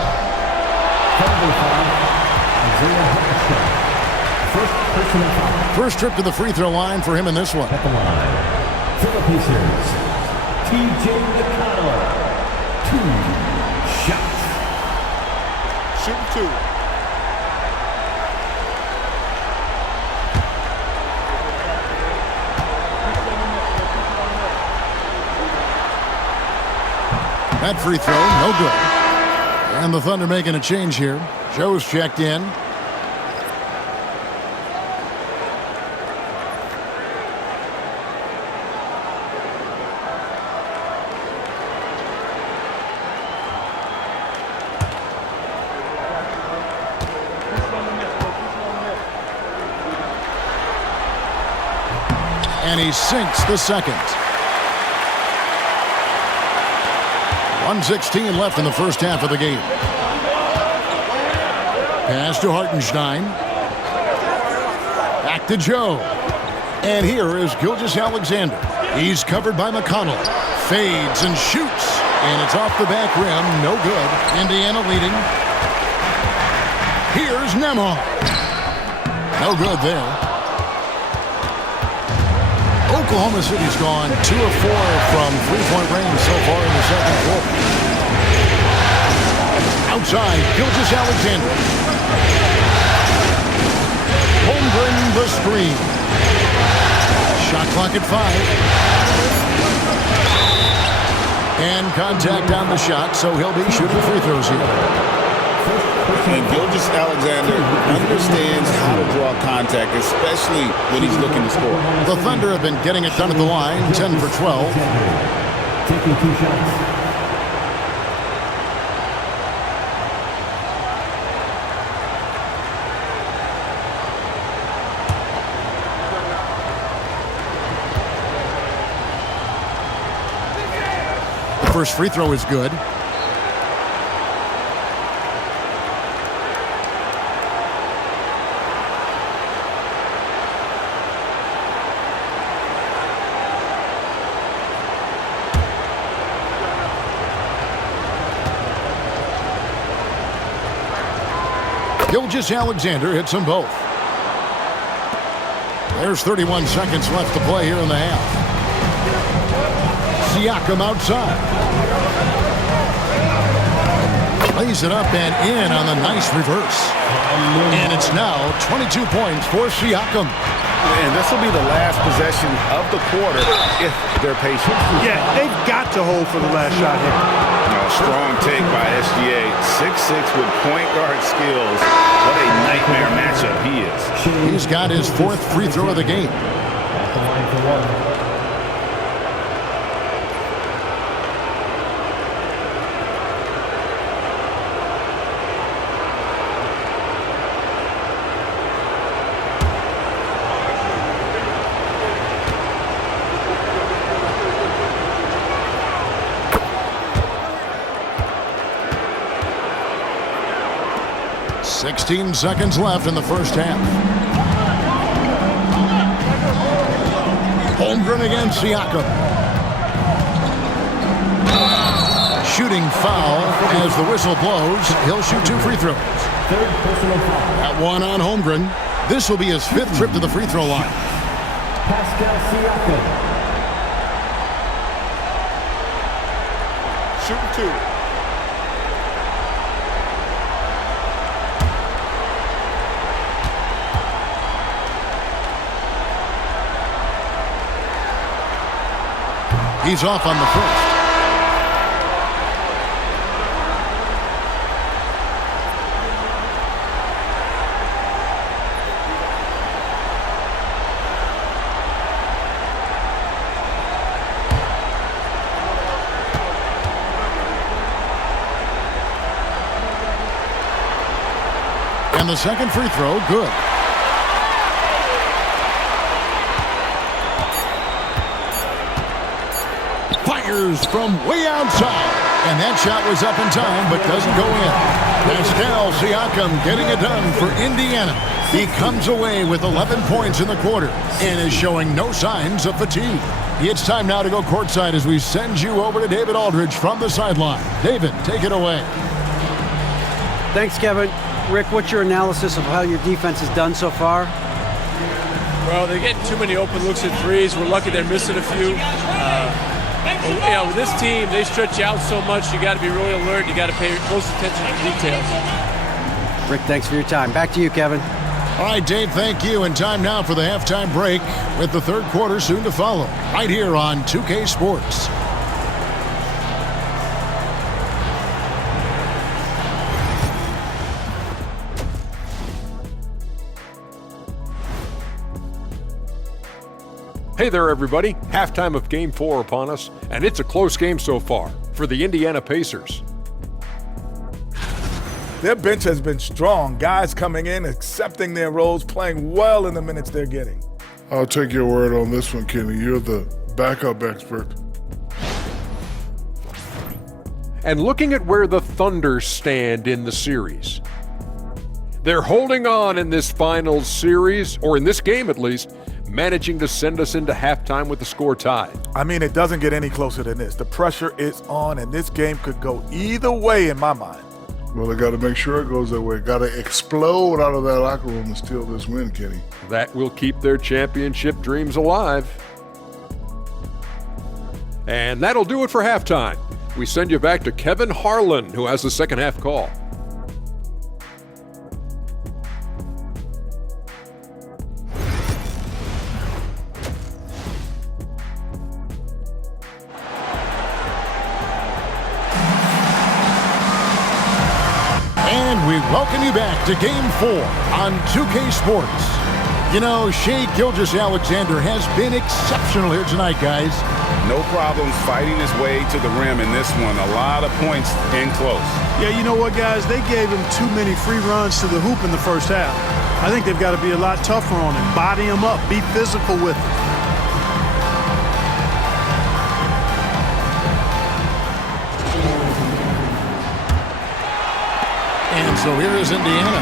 First trip to the free throw line for him in this one. At the line, for the Pacers, T.J. McConnell. 2 shots. Shooting 2. That free throw, no good. And the Thunder making a change here. Joe's checked in. And he sinks the second. 1:16 left in the first half of the game. Pass to Hartenstein. Back to Joe. And here is Gilgeous-Alexander. He's covered by McConnell. Fades and shoots. And it's off the back rim. No good. Indiana leading. Here's Nembhard. No good there. Oklahoma City's gone 2 of 4 from three-point range so far in the second quarter. Outside, Gilgeous-Alexander. Holmgren the screen. Shot clock at 5. And contact on the shot, so he'll be shooting free throws here. And Gilgeous-Alexander understands how to draw contact, especially when he's looking to score. The Thunder have been getting it done at the line, 10 for 12. Taking 2 shots. The first free throw is good. Gilgeous-Alexander hits them both. There's 31 seconds left to play here in the half. Siakam outside. Lays it up and in on the nice reverse. And it's now 22 points for Siakam. And this will be the last possession of the quarter if they're patient. Yeah, they've got to hold for the last shot here. Strong take by SGA. 6'6" with point guard skills. What a nightmare matchup he is. He's got his 4th free throw of the game. At the line for 1. Sixteen seconds left in the first half. Holmgren against Siakam. Shooting foul as the whistle blows. He'll shoot 2 free throws. Third personal foul. That one on Holmgren. This will be his 5th trip to the free throw line. Pascal Siakam. Shooting 2. He's off on the first. And the second free throw, good. Fires from way outside. And that shot was up in time, but doesn't go in. Pascal Siakam getting it done for Indiana. He comes away with 11 points in the quarter and is showing no signs of fatigue. It's time now to go courtside as we send you over to David Aldridge from the sideline. David, take it away. Thanks, Kevin. Rick, what's your analysis of how your defense has done so far? Well, they're getting too many open looks at threes. We're lucky they're missing a few. With this team, they stretch you out so much, you got to be really alert. You got to pay close attention to details. Rick, thanks for your time. Back to you, Kevin. All right, Dave, thank you. And time now for the halftime break with the third quarter soon to follow right here on 2K Sports. Hey there, everybody. Halftime of Game 4 upon us, and it's a close game so far for the Indiana Pacers. Their bench has been strong. Guys coming in, accepting their roles, playing well in the minutes they're getting. I'll take your word on this one, Kenny. You're the backup expert. And looking at where the Thunder stand in the series. They're holding on in this finals series, or in this game at least, managing to send us into halftime with the score tied. I mean, it doesn't get any closer than this. The pressure is on, and this game could go either way in my mind. Well, they got to make sure it goes that way. Got to explode out of that locker room and steal this win, Kenny. That will keep their championship dreams alive. And that'll do it for halftime. We send you back to Kevin Harlan, who has the second half call. And we welcome you back to Game 4 on 2K Sports. You know, Shai Gilgeous-Alexander has been exceptional here tonight, guys. No problems fighting his way to the rim in this one. A lot of points in close. Yeah, you know what, guys? They gave him too many free runs to the hoop in the first half. I think they've got to be a lot tougher on him. Body him up. Be physical with him. And so here is Indiana.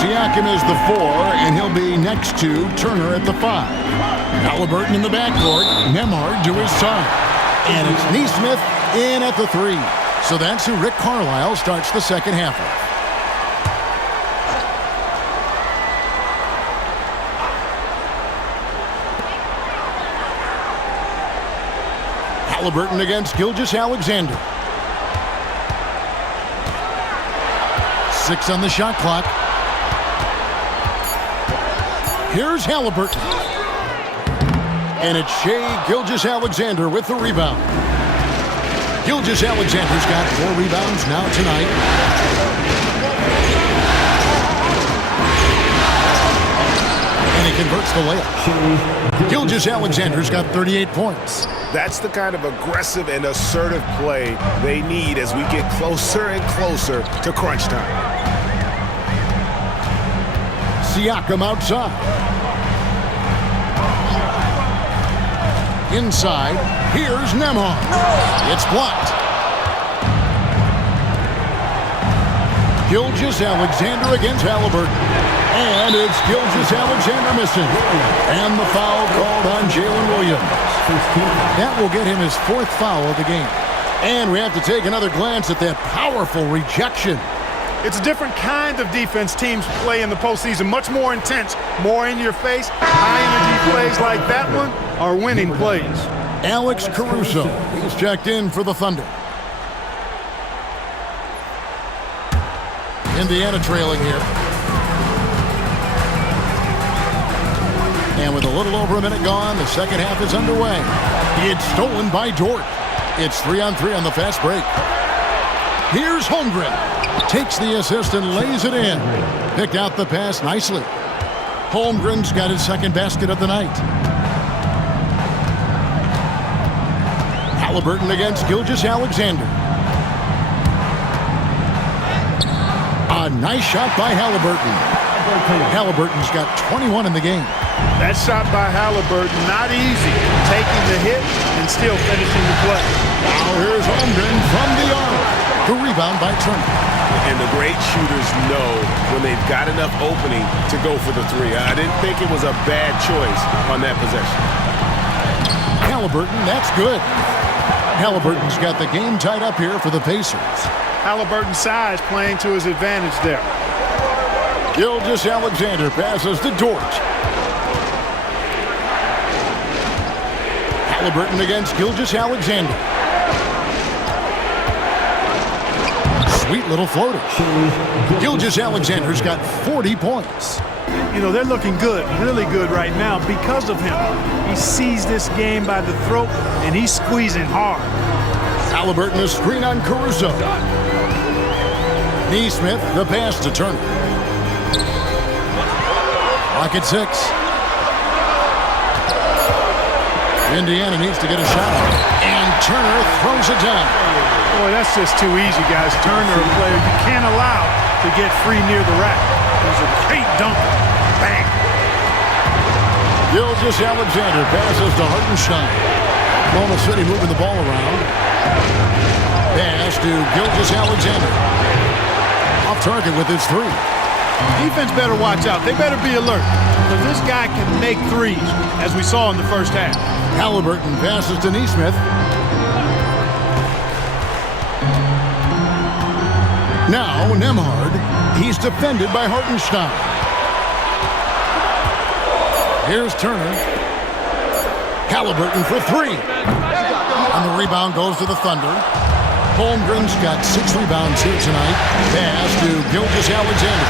Siakam is the 4, and he'll be next to Turner at the 5. Halliburton in the backcourt, Nembhard to his side. And it's Nesmith in at the 3. So that's who Rick Carlisle starts the second half with. Halliburton against Gilgeous-Alexander. 6 on the shot clock. Here's Halliburton. And it's Shai Gilgeous-Alexander with the rebound. Gilgeous-Alexander's got 4 rebounds now tonight. And he converts the layup. Gilgeous-Alexander's got 38 points. That's the kind of aggressive and assertive play they need as we get closer and closer to crunch time. Siakam outside. Inside, here's Nembhard. It's blocked. Gilgeous-Alexander against Halliburton. And it's Gilgeous-Alexander missing. And the foul called on Jalen Williams. That will get him his 4th foul of the game. And we have to take another glance at that powerful rejection. It's a different kind of defense teams play in the postseason. Much more intense, more in your face. High-energy plays like that one are winning plays. Alex Caruso is checked in for the Thunder. Indiana trailing here. And with a little over a minute gone, the second half is underway. It's stolen by Dort. It's 3-on-3 on the fast break. Here's Holmgren. Takes the assist and lays it in. Picked out the pass nicely. Holmgren's got his second basket of the night. Halliburton against Gilgeous-Alexander. A nice shot by Halliburton. Halliburton's got 21 in the game. That shot by Halliburton, not easy. Taking the hit and still finishing the play. Now here's Holmgren from the arc. The rebound by Turner. And the great shooters know when they've got enough opening to go for the three. I didn't think it was a bad choice on that possession. Halliburton, that's good. Halliburton's got the game tied up here for the Pacers. Halliburton's size playing to his advantage there. Gilgeous-Alexander passes to Dort. Halliburton against Gilgeous-Alexander. Sweet little floater. Gilgeous-Alexander's got 40 points. You know, they're looking good, really good right now because of him. He sees this game by the throat, and he's squeezing hard. Halliburton a screen on Caruso. Neesmith, the pass to Turner. Clock at 6. Indiana needs to get a shot. And Turner throws it down. Boy, that's just too easy, guys. Turner, a player you can't allow to get free near the rack. He's a great dunker. Bang. Gilgeous-Alexander passes to Hartenstein. Oklahoma City moving the ball around. Pass to Gilgeous-Alexander. Off target with his three. Defense better watch out. They better be alert because this guy can make threes, as we saw in the first half. Halliburton passes to Neesmith. Now Nembhard. He's defended by Hartenstein. Here's Turner. Halliburton for three. And the rebound goes to the Thunder. Holmgren's got 6 rebounds here tonight. Pass to Gilgeous-Alexander.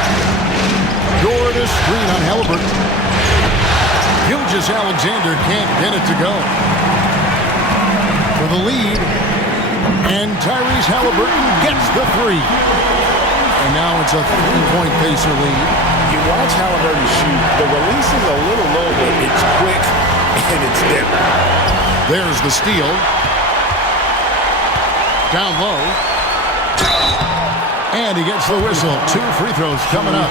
Dort a screen on Halliburton. Gilgeous-Alexander can't get it to go. For the lead. And Tyrese Halliburton gets the three. And now it's a 3-point Pacer lead. You watch Halliburton shoot. The release is a little low, but it's quick and it's deadly. There's the steal. Down low. And he gets the whistle. 2 free throws coming up.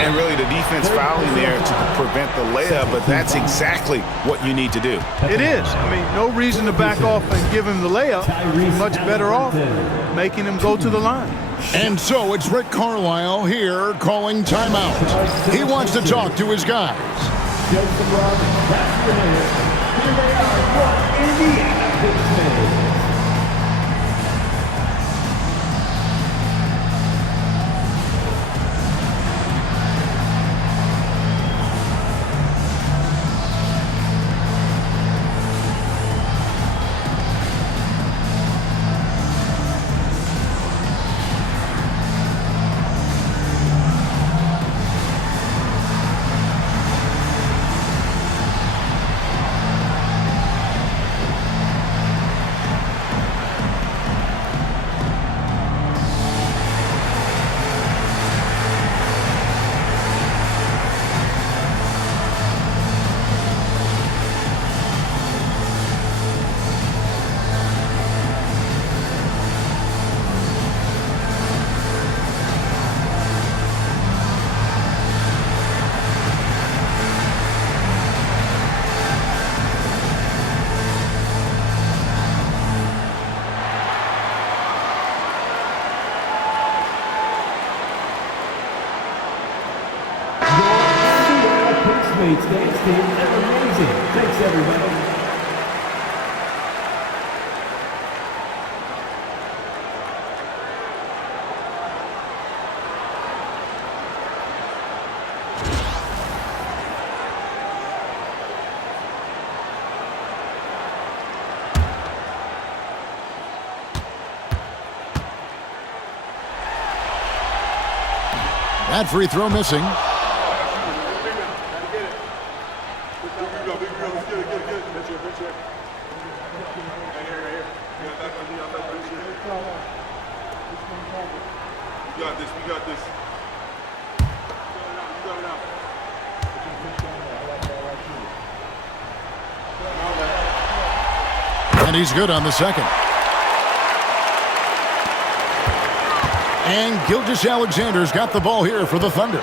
And really the defense fouling there to prevent the layup, but that's exactly what you need to do. It is. I mean, no reason to back off and give him the layup. Much better off making him go to the line. And so it's Rick Carlisle here calling timeout. He wants to talk to his guys. Here they are, Indiana Pacers. Thanks, team. Amazing. Thanks, everybody. That free throw missing. got this. We got this. You got it out. And he's good on the second. And Gilgeous-Alexander's got the ball here for the Thunder.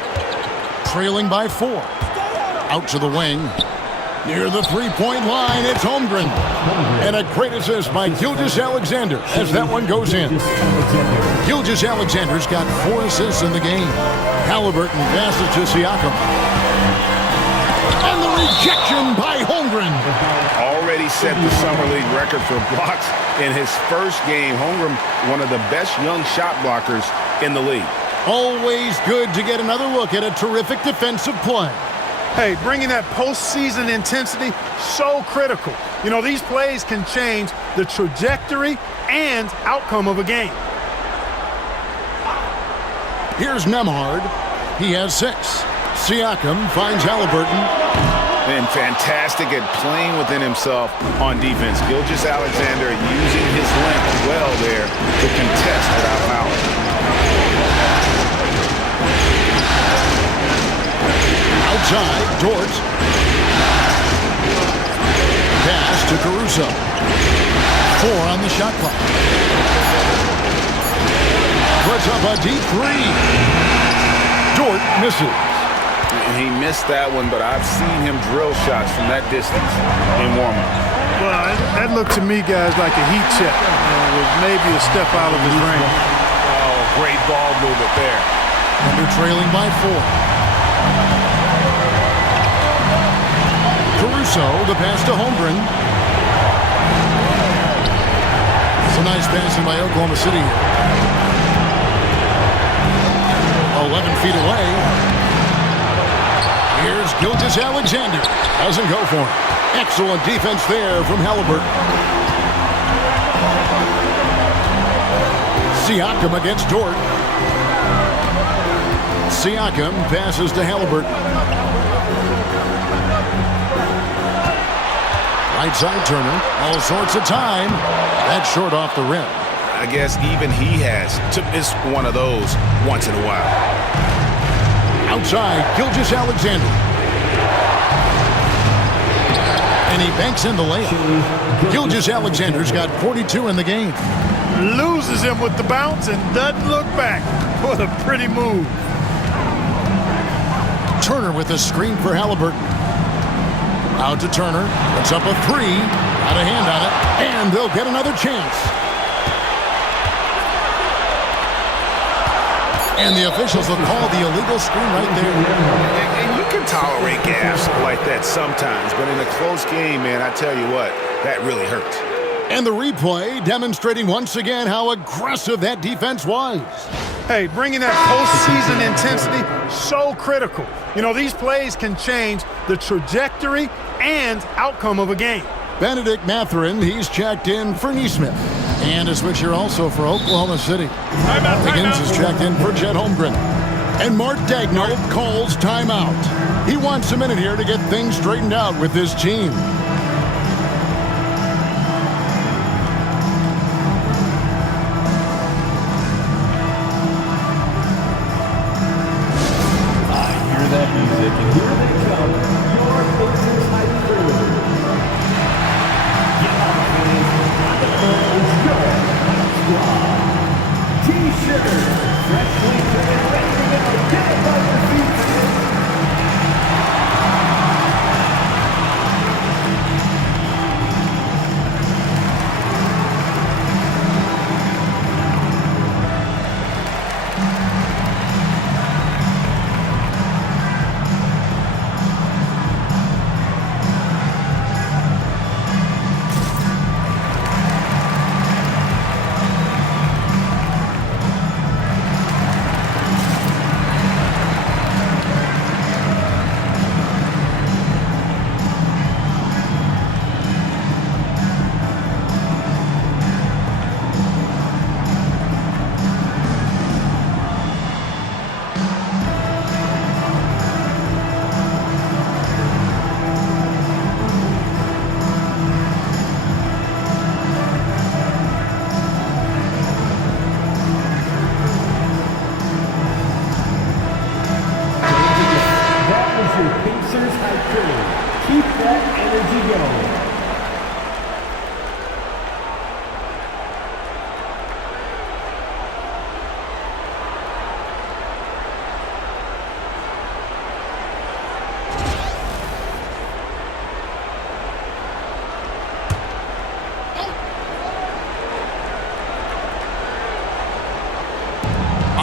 Trailing by 4. Out to the wing. Near the three-point line, it's Holmgren. And a great assist by Gilgeous-Alexander as that one goes in. Gilgeous-Alexander's got 4 assists in the game. Halliburton passes to Siakam. And the rejection by Holmgren. Already set the Summer League record for blocks in his first game. Holmgren, one of the best young shot blockers in the league. Always good to get another look at a terrific defensive play. Hey, bringing that postseason intensity, so critical. You know, these plays can change the trajectory and outcome of a game. Here's Nembhard. He has 6. Siakam finds Halliburton. And fantastic at playing within himself on defense. Gilgeous-Alexander using his length well there to contest without foul. Outside, Dort. Pass to Caruso. 4 on the shot clock. Puts up a deep 3. Dort misses. And he missed that one, but I've seen him drill shots from that distance in warm-up. Well, that looked to me, guys, like a heat check. With maybe a step out of his range. Oh, great ball movement there. And they're trailing by 4. Caruso, the pass to Holmgren. It's a nice passing by Oklahoma City here. 11 feet away. Here's Gilgeous-Alexander. Doesn't go for it. Excellent defense there from Halliburton. Siakam against Dort. Siakam passes to Halliburton. Right side Turner. All sorts of time. That's short off the rim. I guess even he has to miss one of those once in a while. Outside, Gilgeous-Alexander. And he banks in the layup. Gilgeous-Alexander's got 42 in the game. Loses him with the bounce and doesn't look back. What a pretty move. Turner with a screen for Halliburton. Out to Turner. Puts up a 3. Got a hand on it. And they'll get another chance. And the officials will call the illegal screen right there. And you can tolerate gaffes like that sometimes, but in a close game, man, I tell you what, that really hurts. And the replay demonstrating once again how aggressive that defense was. Hey, bringing that postseason intensity, so critical. You know, these plays can change the trajectory and outcome of a game. Benedict Mathurin, he's checked in for Nesmith. And a switcher also for Oklahoma City. Higgins is checked in for Chet Holmgren. And Mark Daigneault calls timeout. He wants a minute here to get things straightened out with his team. I hear that music, and here they come. Your faces high through. Get on the T-shirt, freshly turned, ready to go. Get up on your feet.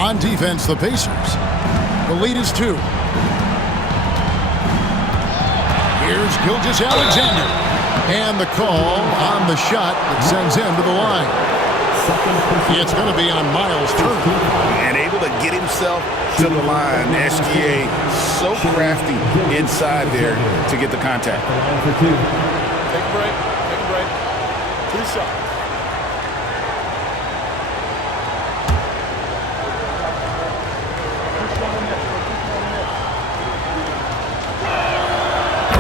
On defense, the Pacers. The lead is 2. Here's Gilgeous-Alexander. And the call on the shot that sends him to the line. It's going to be on Miles Turner. And able to get himself to the line. SGA so crafty inside there to get the contact. Take a break. Take a break. 2 shots.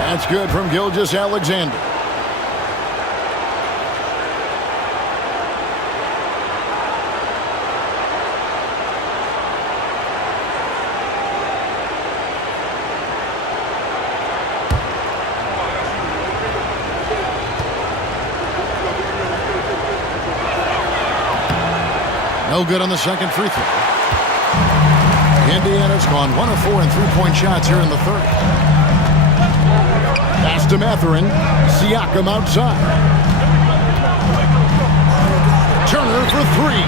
That's good from Gilgeous-Alexander. No good on the second free throw. Indiana's gone 1 of 4 in three-point shots here in the third. Pass to Mathurin. Siakam outside. Turner for 3.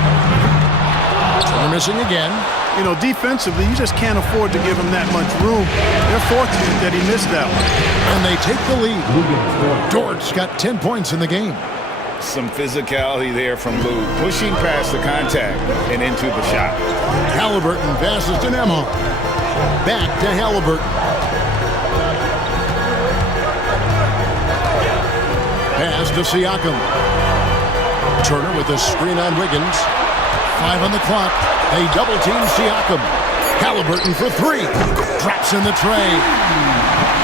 Turner missing again. You know, defensively, you just can't afford to give him that much room. They're fortunate that he missed that one. And they take the lead. Dort's got 10 points in the game. Some physicality there from Lou, pushing past the contact and into the shot. Halliburton passes to Nembhard. Back to Halliburton. Pass to Siakam. Turner with a screen on Wiggins. 5 on the clock. They double-team Siakam. Halliburton for 3. Traps in the tray.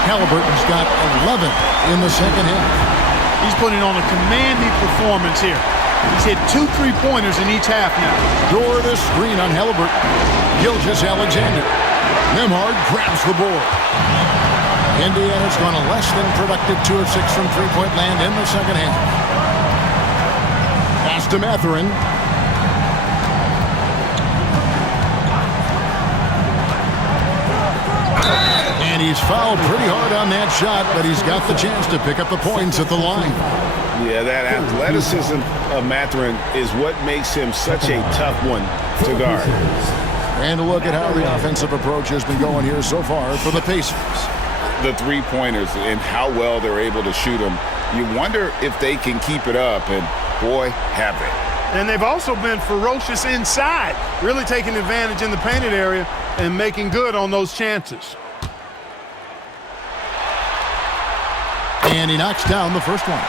Halliburton's got 11 in the second half. He's putting on a commanding performance here. He's hit 2 3-pointers in each half now. Door the screen on Halliburton. Gilgeous-Alexander. Nembhard grabs the board. Indiana's gone a less than productive 2 of 6 from three-point land in the second half. Pass to Mathurin. And he's fouled pretty hard on that shot, but he's got the chance to pick up the points at the line. Yeah, that athleticism of Mathurin is what makes him such a tough one to guard. And a look at how the offensive approach has been going here so far for the Pacers. The three-pointers and how well they're able to shoot them. You wonder if they can keep it up, and boy, have they. And they've also been ferocious inside, really taking advantage in the painted area and making good on those chances. And he knocks down the first one.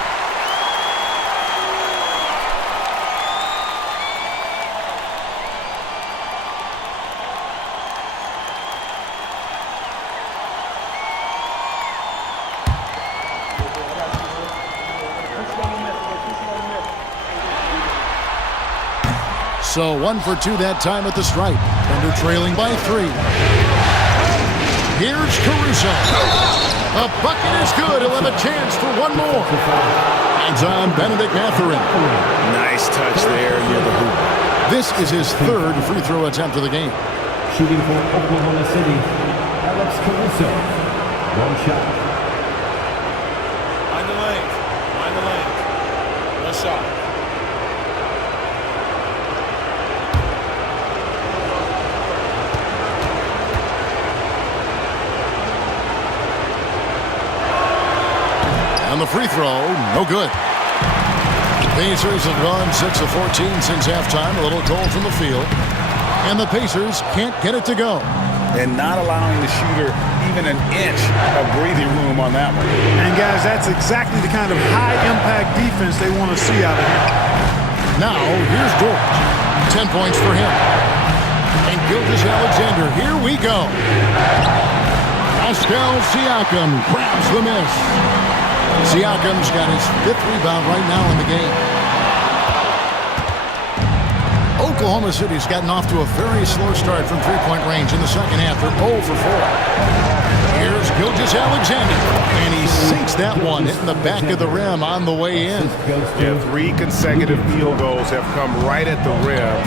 So 1 for 2 that time at the stripe. Thunder trailing by 3. Here's Caruso. A bucket is good. He'll have a chance for one more. Hands on Benedict Mathurin. Nice touch there near the hoop. This is his 3rd free throw attempt of the game. Shooting for Oklahoma City, Alex Caruso. 1 shot. Mind the lane. Mind the lane. 1 shot. On the free throw, no good. Pacers have gone 6 of 14 since halftime. A little cold from the field. And the Pacers can't get it to go. And not allowing the shooter even an inch of breathing room on that one. And guys, that's exactly the kind of high-impact defense they want to see out of him. Now, here's Dort. 10 points for him. And Gilgeous-Alexander, here we go. Pascal Siakam grabs the miss. Siakam's got his 5th rebound right now in the game. Oklahoma City's gotten off to a very slow start from three-point range in the second half. They're 0 for 4. Here's Gilgeous-Alexander, and he sinks that one, hitting the back of the rim on the way in. Yeah, 3 consecutive field goals have come right at the rim.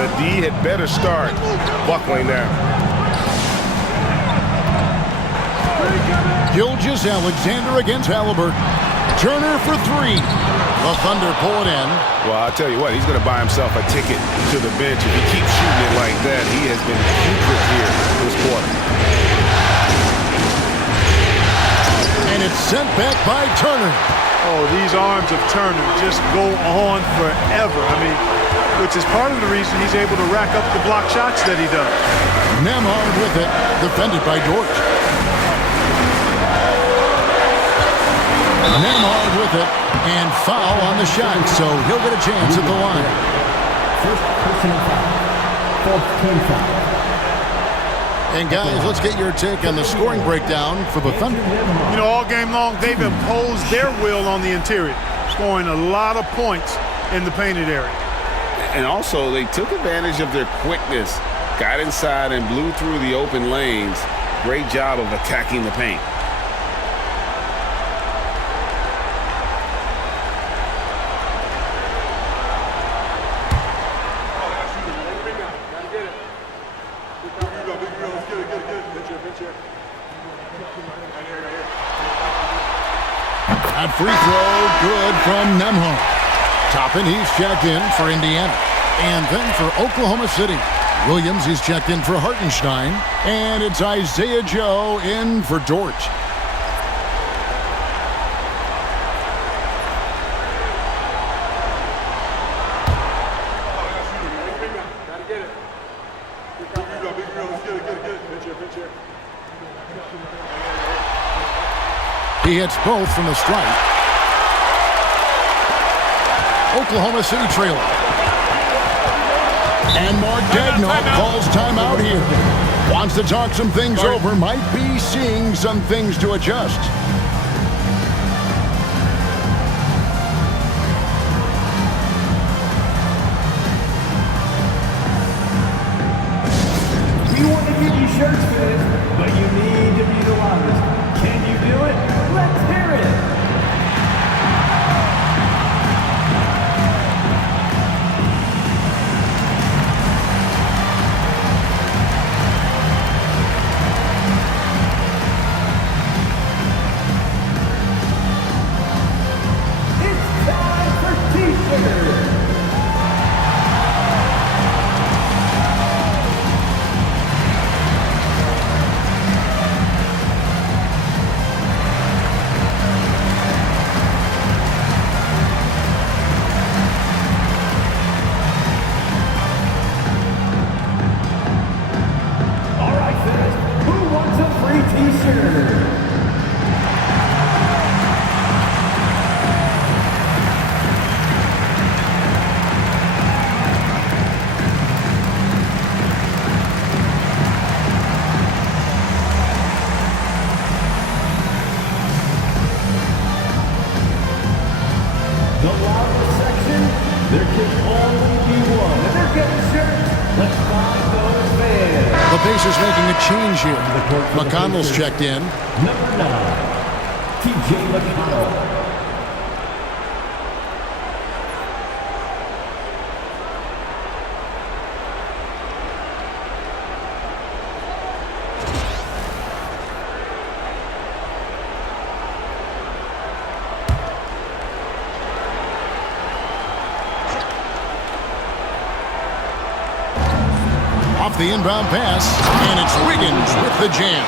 The D had better start buckling down. Gilgeous-Alexander against Halliburton. Turner for 3. The The Thunder pull it in. Well, I'll tell you what, he's going to buy himself a ticket to the bench. If he keeps shooting it like that, he has been putrid here this quarter. And it's sent back by Turner. Oh, these arms of Turner just go on forever. I mean, which is part of the reason he's able to rack up the block shots that he does. Nembhard with it, defended by Dort. Nembhard with it, and foul on the shot, so he'll get a chance at the line. First personal foul. Fourth team foul. And guys, let's get your take on the scoring breakdown for the Thunder. You know, all game long, they've imposed their will on the interior, scoring a lot of points in the painted area. And also, they took advantage of their quickness, got inside and blew through the open lanes. Great job of attacking the paint. That free throw, good from Nembhard. Toppin, he's checked in for Indiana. And then for Oklahoma City, Williams is checked in for Hartenstein. And it's Isaiah Joe in for Dort. He hits both from the stripe. Oklahoma City trailer. And Mark Daigneault calls timeout here. Wants to talk some things over. Might be seeing some things to adjust. We want to give you shirts for this, but you need to be the loudest. Can you do it? Let's hear it! It's time for T-shirts! All right, fans, who wants a free T-shirt? The loudest section, there can only be one, and they're getting shirts. Let's find those fans. The Pacers making a change here. McConnell's checked in. Number 9, T.J. McConnell. Off the inbound pass, and it's Wiggins with the jam.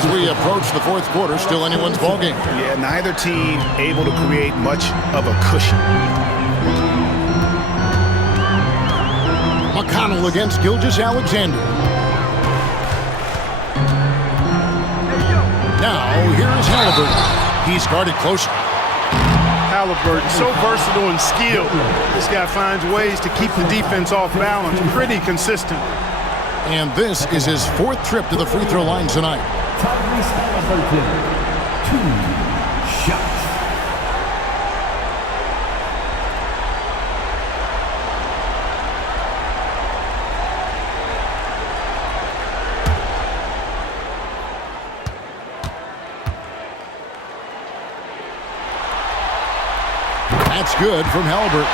As we approach the fourth quarter, still anyone's ballgame. Yeah, neither team able to create much of a cushion. McConnell against Gilgeous-Alexander. Now, here's Halliburton. He's guarded closer. Halliburton, so versatile and skilled. This guy finds ways to keep the defense off balance, pretty consistent. And this is his fourth trip to the free throw line tonight. Tyrese Halliburton, 2 shots. That's good from Halliburton.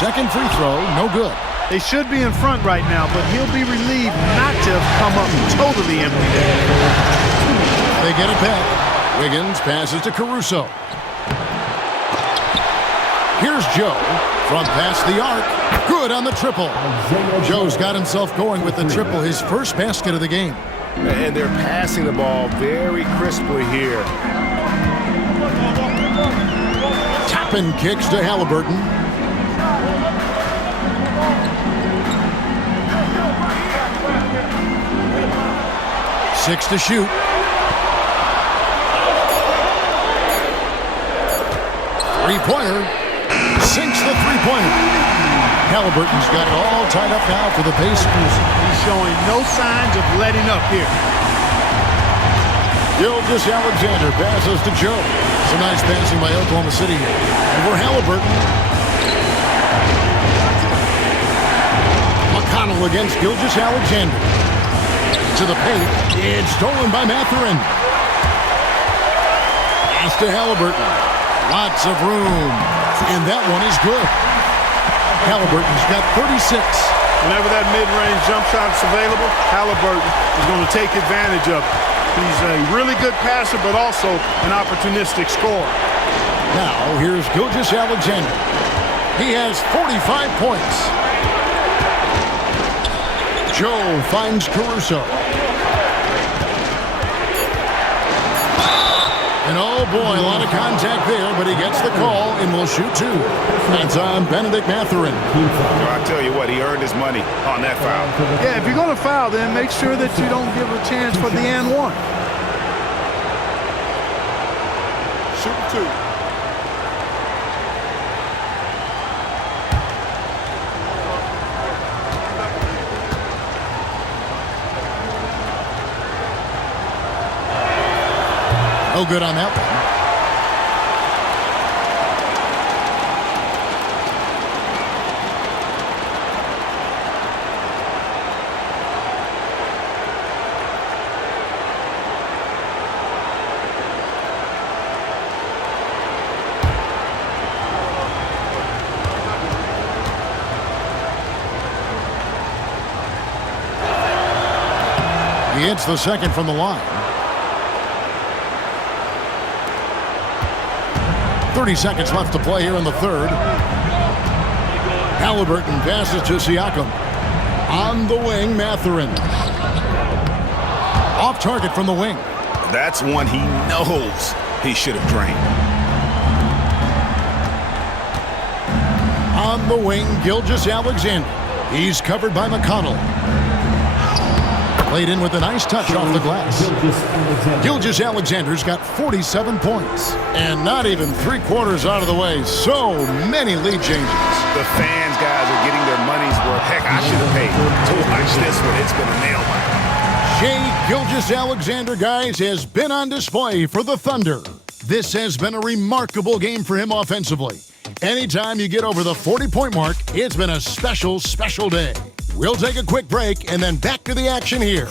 Second free throw, no good. They should be in front right now, but he'll be relieved not to have come up totally empty there. They get it back. Wiggins passes to Caruso. Here's Joe from past the arc. Good on the triple. Joe's got himself going with the triple, his first basket of the game. And they're passing the ball very crisply here. Toppin kicks to Halliburton. Six to shoot. Three-pointer. Sinks the three-pointer. Halliburton's got it all tied up now for the Pacers. He's showing no signs of letting up here. Gilgeous-Alexander passes to Joe. Some nice passing by Oklahoma City over Halliburton. McConnell against Gilgeous-Alexander. To the paint. It's stolen by Mathurin. Pass to Halliburton. Lots of room. And that one is good. Halliburton's got 36. Whenever that mid-range jump shot is available, Halliburton is going to take advantage of it. He's a really good passer, but also an opportunistic scorer. Now, here's Gilgeous-Alexander. He has 45 points. Joe finds Caruso. And oh boy, a lot of contact there, but he gets the call and will shoot two. That's on Benedict Mathurin. I tell you what, he earned his money on that foul. Yeah, if you're going to foul, then make sure that you don't give a chance for the and one. Shoot two. No good on that one. He hits the second from the line. 30 seconds left to play here in the third. Halliburton passes to Siakam. On the wing, Mathurin. Off target from the wing. That's one he knows he should have drained. On the wing, Gilgeous-Alexander. He's covered by McConnell. Played in with a nice touch off the glass. Gilgeous-Alexander's got 47 points. And not even three-quarters out of the way. So many lead changes. The fans, guys, are getting their money's worth. Heck, I should have paid to watch this one. It's been a nail biter. Shai Gilgeous-Alexander, guys, has been on display for the Thunder. This has been a remarkable game for him offensively. Anytime you get over the 40-point mark, it's been a special, special day. We'll take a quick break and then back to the action here.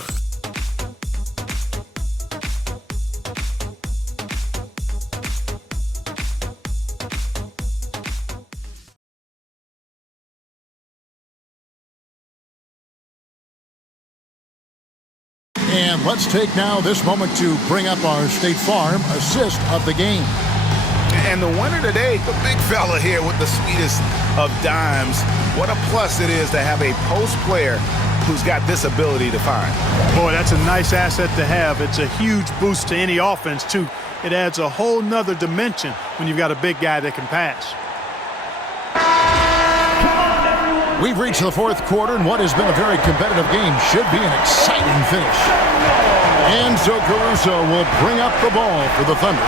And let's take now this moment to bring up our State Farm assist of the game. And the winner today, the big fella here with the sweetest of dimes. What a plus it is to have a post player who's got this ability to find. Boy, that's a nice asset to have. It's a huge boost to any offense, too. It adds a whole nother dimension when you've got a big guy that can pass. We've reached the fourth quarter, and what has been a very competitive game should be an exciting finish. And so Caruso will bring up the ball for the Thunder.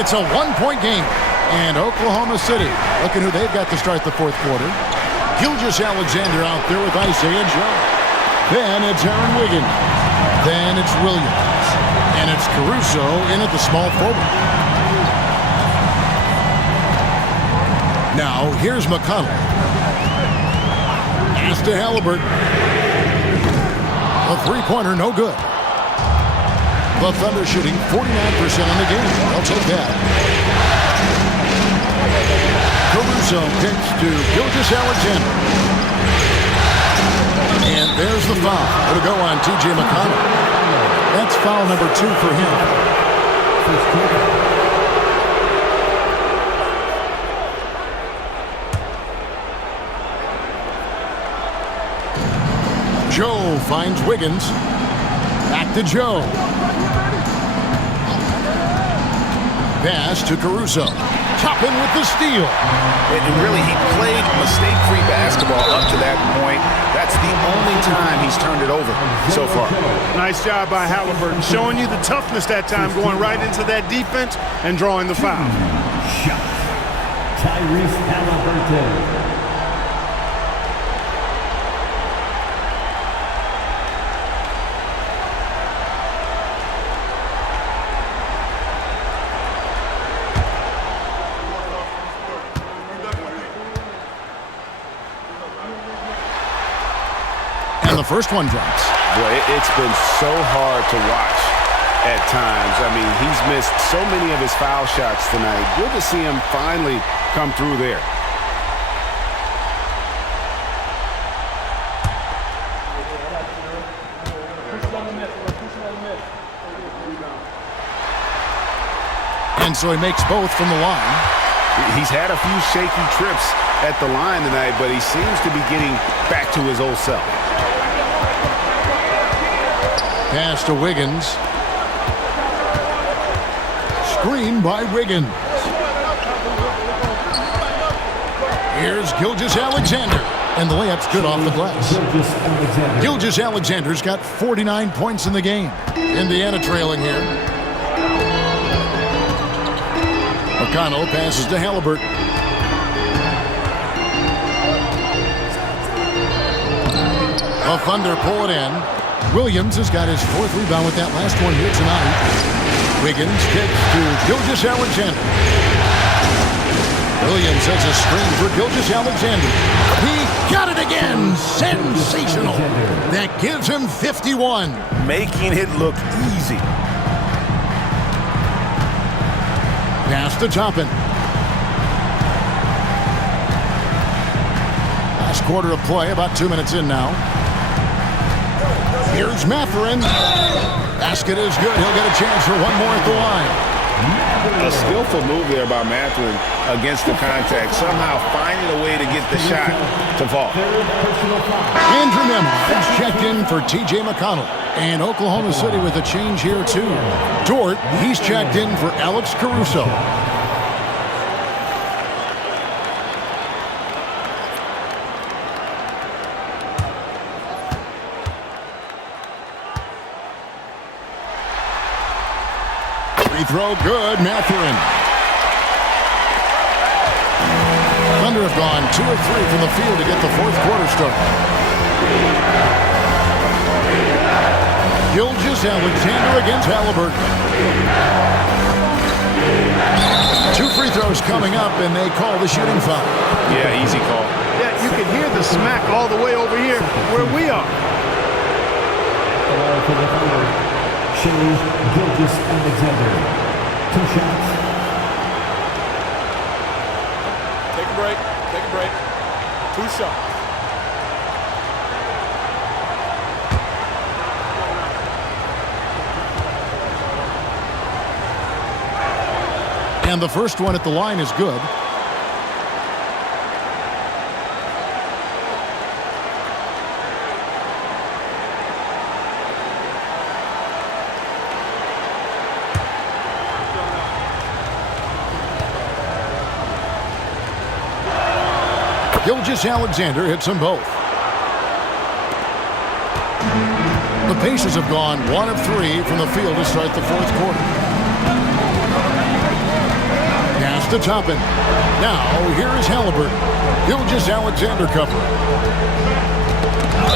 It's a one-point game, and Oklahoma City, looking who they've got to start the fourth quarter. Gilgeous-Alexander out there with Isaiah Joe. Then it's Aaron Wiggins. Then it's Williams. And it's Caruso in at the small forward. Now, here's McConnell. Pass to Halliburton. A three-pointer, no good. The Thunder shooting 49% in the game. They'll take that. Caruso kicks to Gilgeous-Alexander. And there's the foul. It'll go on T.J. McConnell. That's foul number 2 for him. Joe finds Wiggins. Back to Joe. Pass to Caruso. Toppin with the steal. And really, he played mistake-free basketball up to that point. That's the only time he's turned it over so far. Nice job by Halliburton, showing you the toughness that time, going right into that defense and drawing the foul. Shot. Tyrese Halliburton. And the first one drops. Boy, it's been so hard to watch at times. I mean, he's missed so many of his foul shots tonight. Good to see him finally come through there. And so he makes both from the line. He's had a few shaky trips at the line tonight, but he seems to be getting back to his old self. Pass to Wiggins. Screen by Wiggins. Here's Gilgeous-Alexander. And the layup's good off the glass. Gilgeous-Alexander's got 49 points in the game. Indiana trailing here. McConnell passes to Halliburton. The Thunder pull it in. Williams has got his 4th rebound with that last one here tonight. Wiggins kicks to Gilgeous-Alexander. Williams has a screen for Gilgeous-Alexander. He got it again. Sensational. That gives him 51. Making it look easy. Pass to Toppin. Last quarter of play, about 2 minutes in now. Here's Mathurin. Basket is good. He'll get a chance for one more at the line. A skillful move there by Mathurin against the contact. Somehow finding a way to get the shot to fall. Andrew Nembhard's checked in for T.J. McConnell. And Oklahoma City with a change here, too. Dort, he's checked in for Alex Caruso. Free throw good, Mathurin. Thunder have gone 2 of 3 from the field to get the 4th quarter started. Gilgeous-Alexander against Halliburton. 2 free throws coming up, and they call the shooting foul. Yeah, easy call. Yeah, you can hear the smack all the way over here where we are. Gilgeous-Alexander. 2 shots. Take a break. Take a break. 2 shots. And the first one at the line is good. Gilgeous-Alexander hits them both. The Pacers have gone 1 of 3 from the field to start the 4th quarter. Pass to Toppin. Now, here is Halliburton. Gilgeous-Alexander covering.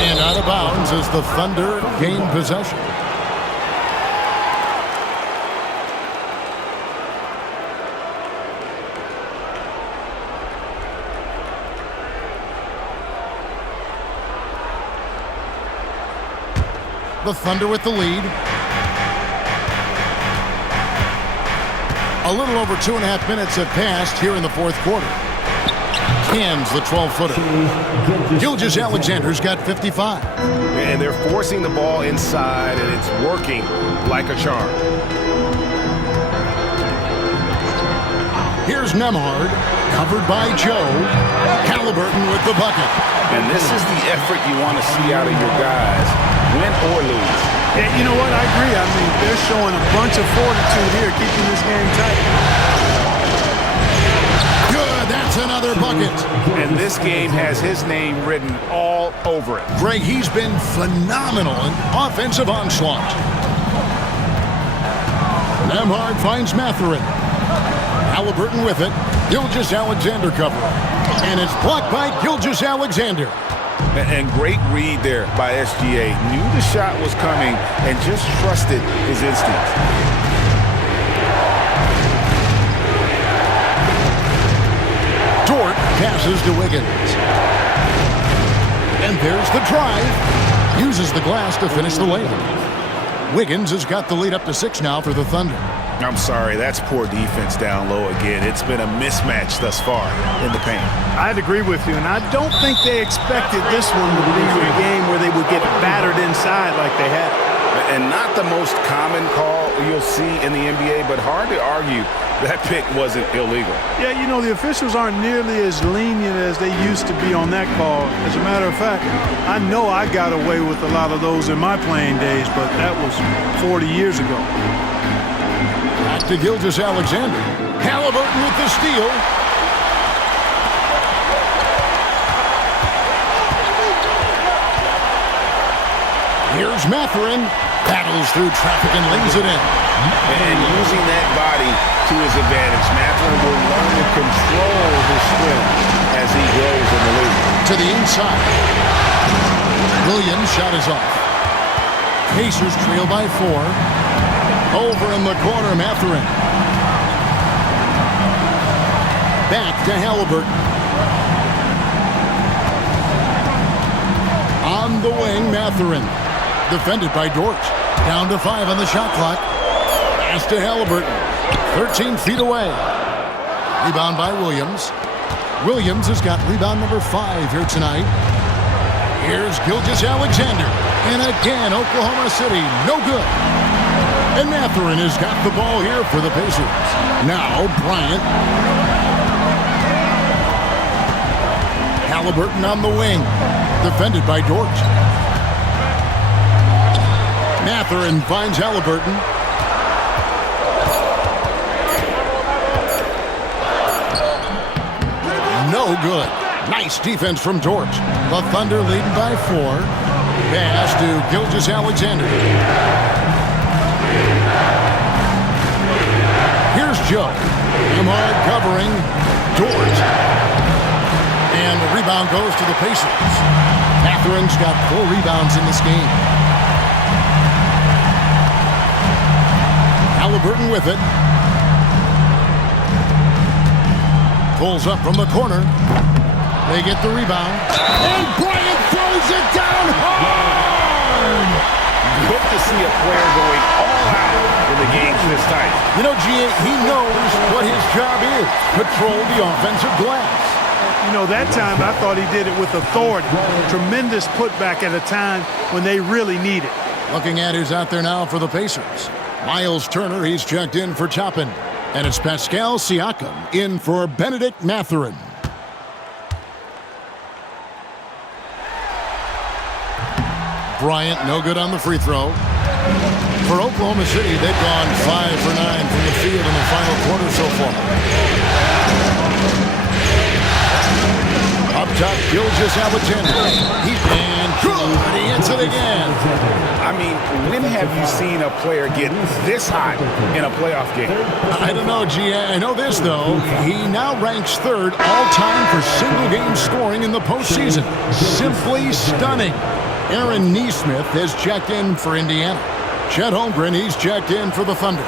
And out of bounds as the Thunder gain possession. The Thunder with the lead. A little over 2.5 minutes have passed here in the fourth quarter. Cans the 12-footer. Gilgeous-Alexander's got 55. And they're forcing the ball inside, and it's working like a charm. Here's Nembhard, covered by Joe. Halliburton with the bucket. And this is the effort you want to see out of your guys, win or lose. Yeah, you know what? I agree. I mean, they're showing a bunch of fortitude here, keeping this game tight. Good, that's another bucket. And this game has his name written all over it. Greg, he's been phenomenal in offensive onslaught. Nembhard finds Mathurin. Halliburton with it. Gilgeous-Alexander covering. And it's blocked by Gilgeous-Alexander. And great read there by SGA. Knew the shot was coming and just trusted his instincts. Dort passes to Wiggins. And there's the drive. Uses the glass to finish the layup. Wiggins has got the lead up to 6 now for the Thunder. I'm sorry, that's poor defense down low again. It's been a mismatch thus far in the paint. I'd agree with you, and I don't think they expected this one to be a game where they would get battered inside like they had. And not the most common call you'll see in the NBA, but hard to argue that pick wasn't illegal. Yeah, you know, the officials aren't nearly as lenient as they used to be on that call. As a matter of fact, I know I got away with a lot of those in my playing days, but that was 40 years ago. Back to Gilgeous-Alexander. Halliburton with the steal. Here's Mathurin. Battles through traffic and lays it in. And using that body to his advantage, Mathurin will learn to control his strength as he grows in the league. To the inside. Williams' shot is off. Pacers trail by 4. Over in the corner, Mathurin. Back to Halliburton. On the wing, Mathurin. Defended by Dort. Down to 5 on the shot clock. Pass to Halliburton. 13 feet away. Rebound by Williams. Williams has got rebound number 5 here tonight. Here's Gilgeous-Alexander. And again, Oklahoma City, no good. And Mathurin has got the ball here for the Pacers. Now, Bryant. Halliburton on the wing. Defended by Dort. Mathurin finds Halliburton. No good. Nice defense from Dort. The Thunder leading by 4. Pass to Gilgeous-Alexander. Here's Joe. Nembhard covering Dort. And the rebound goes to the Pacers. Mathurin's got 4 rebounds in this game. Halliburton with it. Pulls up from the corner. They get the rebound. And Bryant throws it down hard! Good to see a player going all out when the game's this tight. You know, G.A., he knows what his job is. Control the offensive glass. You know, that time I thought he did it with authority. Tremendous putback at a time when they really need it. Looking at who's out there now for the Pacers. Miles Turner, he's checked in for Toppin. And it's Pascal Siakam in for Benedict Mathurin. Bryant, no good on the free throw. For Oklahoma City, they've gone 5 for 9 from the field in the final quarter so far. Up top, Gilgeous-Alexander. And good. He hits it again. I mean, when have you seen a player get this hot in a playoff game? I don't know, G.A. I know this, though. He now ranks 3rd all-time for single-game scoring in the postseason. Simply stunning. Aaron Nesmith has checked in for Indiana. Chet Holmgren, he's checked in for the Thunder.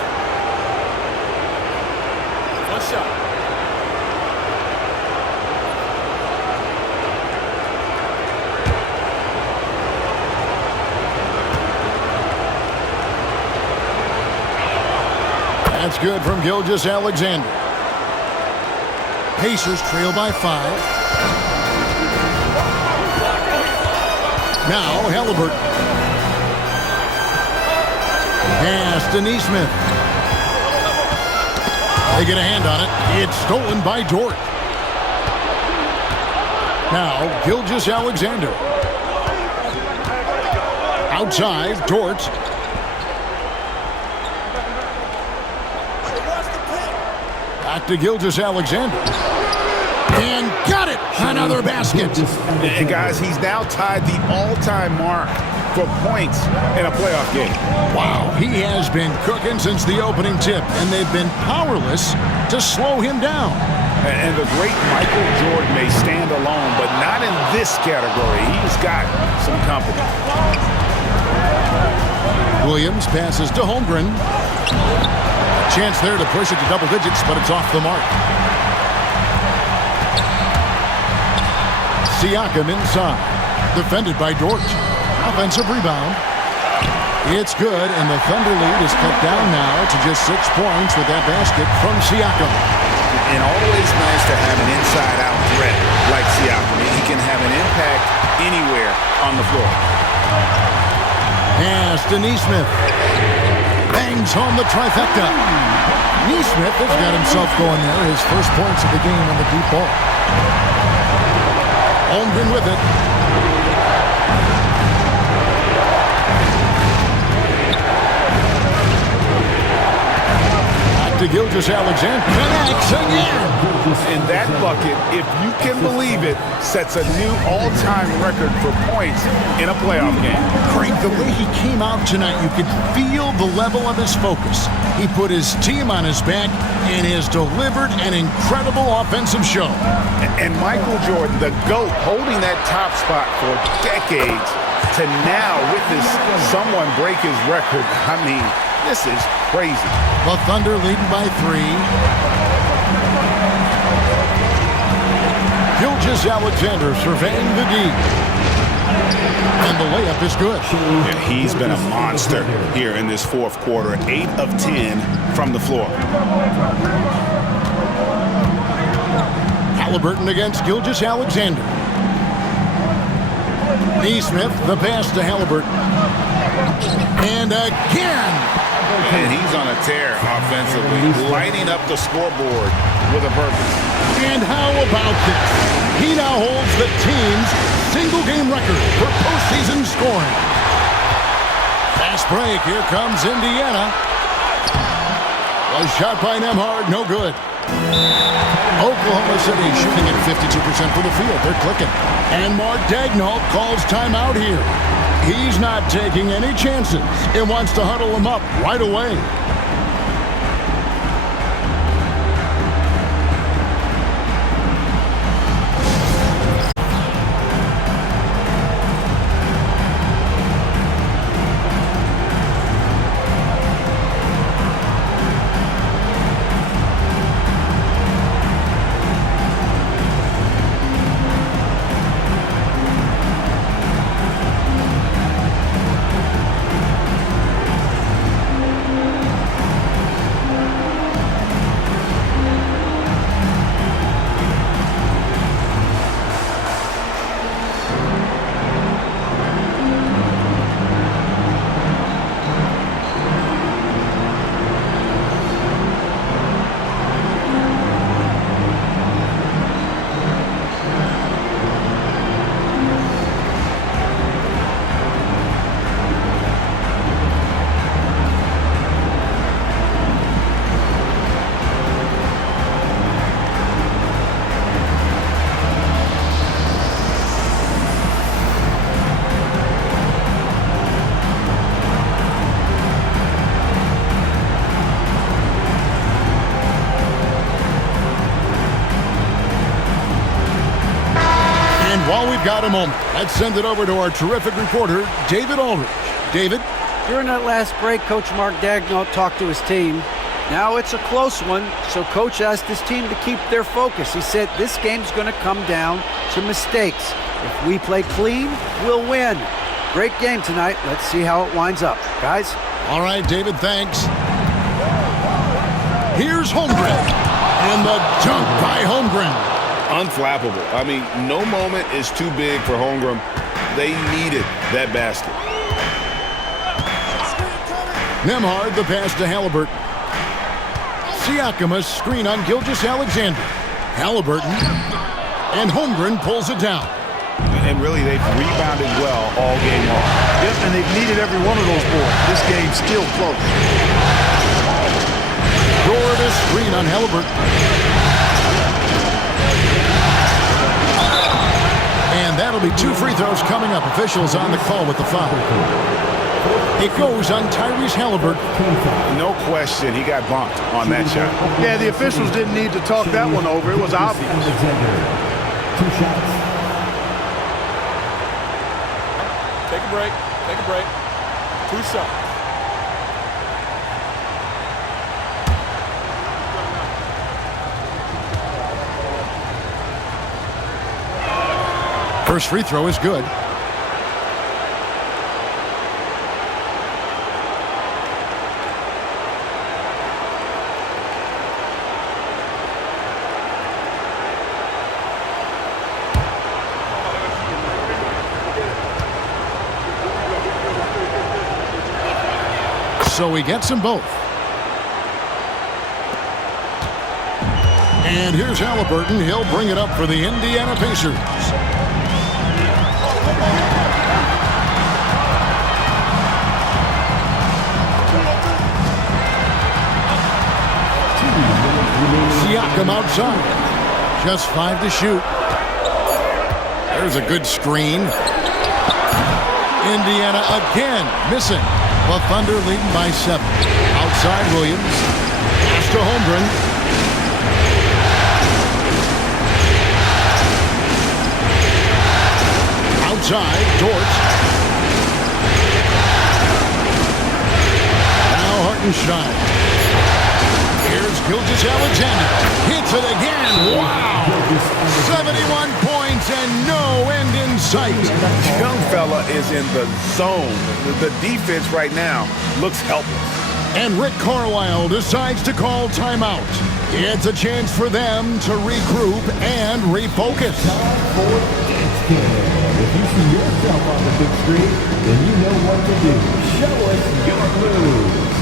One shot. That's good from Gilgeous-Alexander. Pacers trail by 5. Now Halliburton. Pass to Neesmith. They get a hand on it. It's stolen by Dort. Now Gilgeous-Alexander. Outside, Dort. Back to Gilgeous-Alexander. And got it! Another basket. And guys, he's now tied the all-time mark for points in a playoff game. Wow, he has been cooking since the opening tip, and they've been powerless to slow him down. And the great Michael Jordan may stand alone, but not in this category. He's got some company. Williams passes to Holmgren. Chance there to push it to double digits, but it's off the mark. Siakam inside. Defended by Dort. Offensive rebound. It's good, and the Thunder lead is cut down now to just 6 points with that basket from Siakam. And always nice to have an inside-out threat like Siakam. He can have an impact anywhere on the floor. Pass to Neesmith. Bangs home the trifecta. Neesmith has got himself going there. His first points of the game on the deep ball. Holmgren with it. Back to Gilgeous-Alexander. Connects again. And that bucket, if you can believe it, sets a new all-time record for points in a playoff game. Craig, the way he came out tonight, you could feel the level of his focus. He put his team on his back and has delivered an incredible offensive show. And Michael Jordan, the GOAT, holding that top spot for decades, to now witness someone break his record. I mean, this is crazy. The Thunder leading by 3. Gilgeous-Alexander surveying the D. And the layup is good. Yeah, he's been a monster here in this fourth quarter. 8 of 10 from the floor. Halliburton against Gilgeous-Alexander. Neesmith, the pass to Halliburton. And again. And he's on a tear offensively, lighting up the scoreboard with a purpose. And how about this? He now holds the team's single-game record for postseason scoring. Fast break. Here comes Indiana. Was shot by Nembhard. No good. Oklahoma City shooting at 52% from the field. They're clicking. And Mark Daigneault calls timeout here. He's not taking any chances and wants to huddle them up right away. While we've got a moment, let's send it over to our terrific reporter, David Aldridge. David? During that last break, Coach Mark Daigneault talked to his team. Now it's a close one, so Coach asked his team to keep their focus. He said this game's going to come down to mistakes. If we play clean, we'll win. Great game tonight. Let's see how it winds up. Guys? All right, David, thanks. Here's Holmgren. And the dunk by Holmgren. Unflappable. I mean, no moment is too big for Holmgren. They needed that basket. Nembhard the pass to Halliburton. Siakam screen on Gilgeous-Alexander. Halliburton. And Holmgren pulls it down. And really, they've rebounded well all game long. Yep, and they've needed every one of those boards. This game's still close. Dort a screen on Halliburton. And that'll be 2 free throws coming up. Officials on the call with the foul. It goes on Tyrese Halliburton. No question, he got bumped on that shot. Yeah, the officials didn't need to talk that one over. It was obvious. 2 shots. Take a break. Take a break. 2 shots. First free throw is good. So he gets them both. And here's Halliburton. He'll bring it up for the Indiana Pacers. Siakam outside. Just 5 to shoot. There's a good screen. Indiana again missing. The Thunder leading by 7. Outside Williams. Pass to Holmgren. Outside Dort. Now Hartenstein. Here's Gilgeous-Alexander. Hits it again. Wow. 71 points and no end in sight. Young fella is in the zone. The defense right now looks helpless. And Rick Carlisle decides to call timeout. It's a chance for them to regroup and refocus. Time for It's Game. If you see yourself on the big screen, then you know what to do. Show us your moves.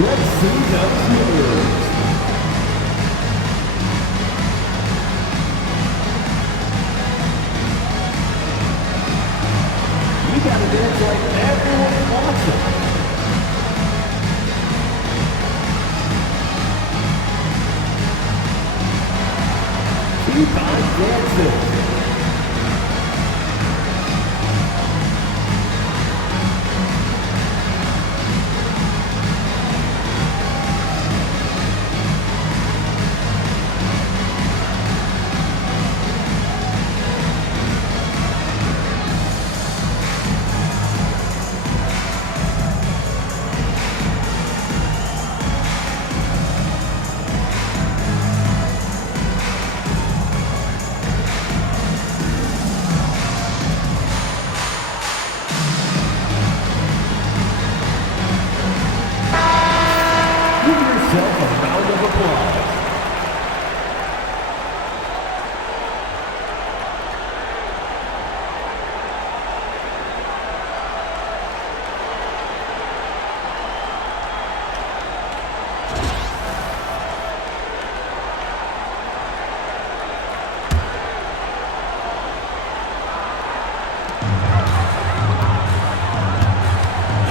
Let's see those moves. You gotta dance like everyone wants it. Keep on dancing.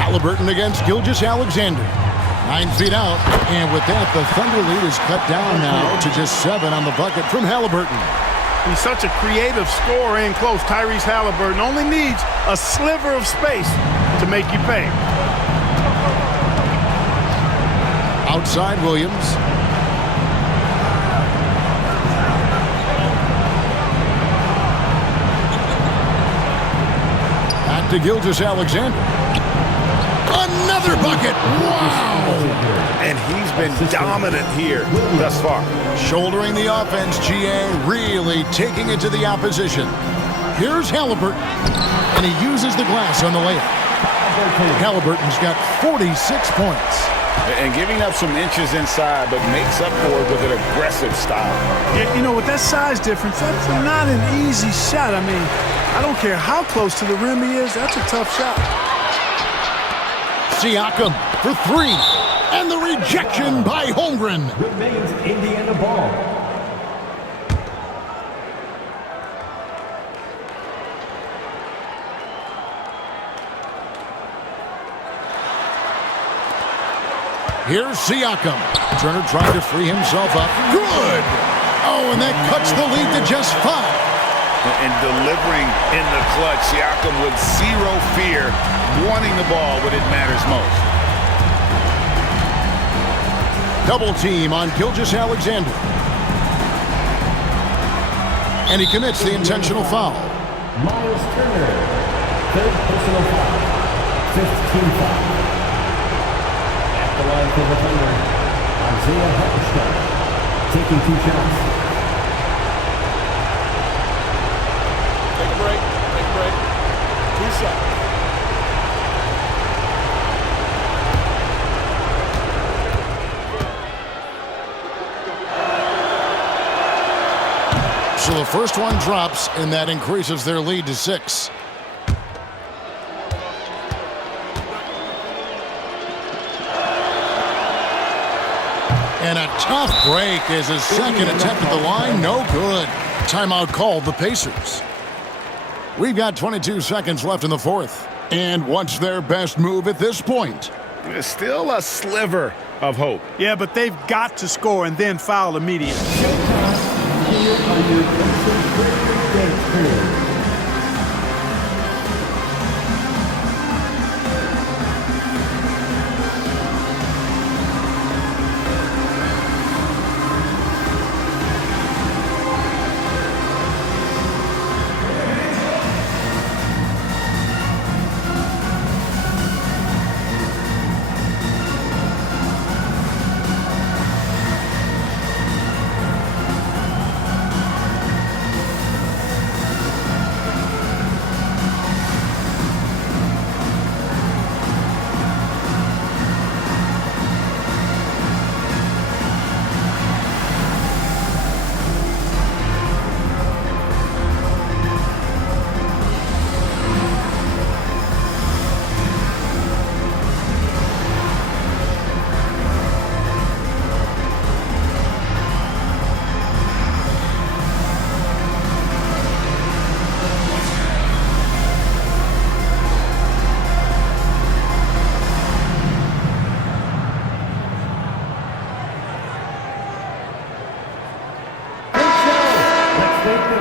Halliburton against Gilgeous-Alexander. 9 feet out. And with that, the Thunder lead is cut down now to just 7 on the bucket from Halliburton. He's such a creative scorer in close. Tyrese Halliburton only needs a sliver of space to make you pay. Outside Williams. Back to Gilgeous-Alexander. Another bucket. Wow. And he's been dominant here thus far. Shouldering the offense, GA really taking it to the opposition. Here's Halliburton. And he uses the glass on the layup. Halliburton's got 46 points. And giving up some inches inside, but makes up for it with an aggressive style. Yeah, you know, with that size difference, that's not an easy shot. I mean, I don't care how close to the rim he is, that's a tough shot. Siakam for three. And the rejection by Holmgren. Remains Indiana ball. Here's Siakam. Turner trying to free himself up. Good! Oh, and that cuts the lead to just 5. And delivering in the clutch, Siakam with zero fear, wanting the ball when it matters most. Double team on Gilgeous-Alexander. And he commits the intentional foul. Miles Turner, third personal foul, 15 foul. At the line for the Thunder, Isaiah Hartenstein, taking 2 shots. Take a break. Take a break. 2 shots. So the first one drops, and that increases their lead to 6. And a tough break is his second attempt at the line. No good. Timeout called the Pacers. We've got 22 seconds left in the fourth. And what's their best move at this point? There's still a sliver of hope. Yeah, but they've got to score and then foul immediately. Here on your Pacers Dance Crew.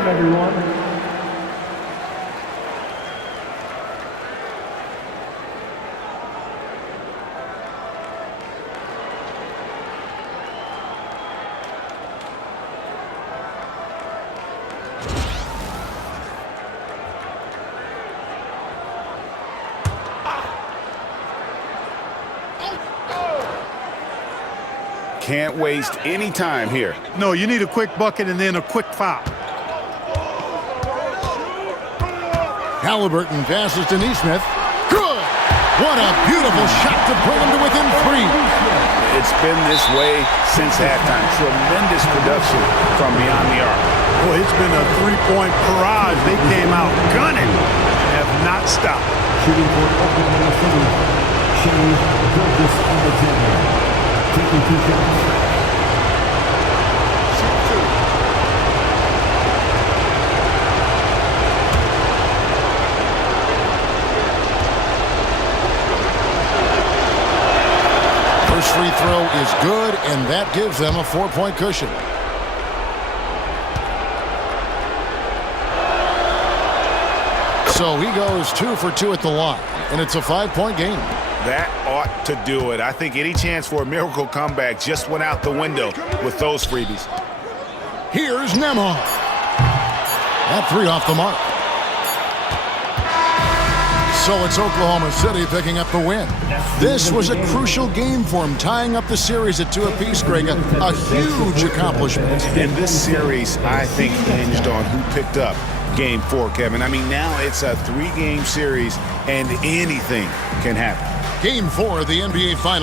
Everyone. Can't waste any time here. No, you need a quick bucket and then a quick foul. Halliburton passes to Neesmith. Good! What a beautiful shot to bring him to within 3. It's been this way since halftime. Tremendous production from beyond the arc. Boy, it's been a 3-point barrage. They came out gunning and have not stopped. Shooting for Oklahoma City, Gilgeous-Alexander, taking 2 shots. First free throw is good, and that gives them a 4-point cushion. So he goes 2 for 2 at the line, and it's a 5-point game. That ought to do it. I think any chance for a miracle comeback just went out the window with those freebies. Here's Nembhard. That 3 off the mark. So it's Oklahoma City picking up the win. This was a crucial game for him, tying up the series at 2 apiece, Greg. A huge accomplishment. And this series, I think, hinged on who picked up Game 4, Kevin. I mean, now it's a 3-game series, and anything can happen. Game 4 of the NBA Finals.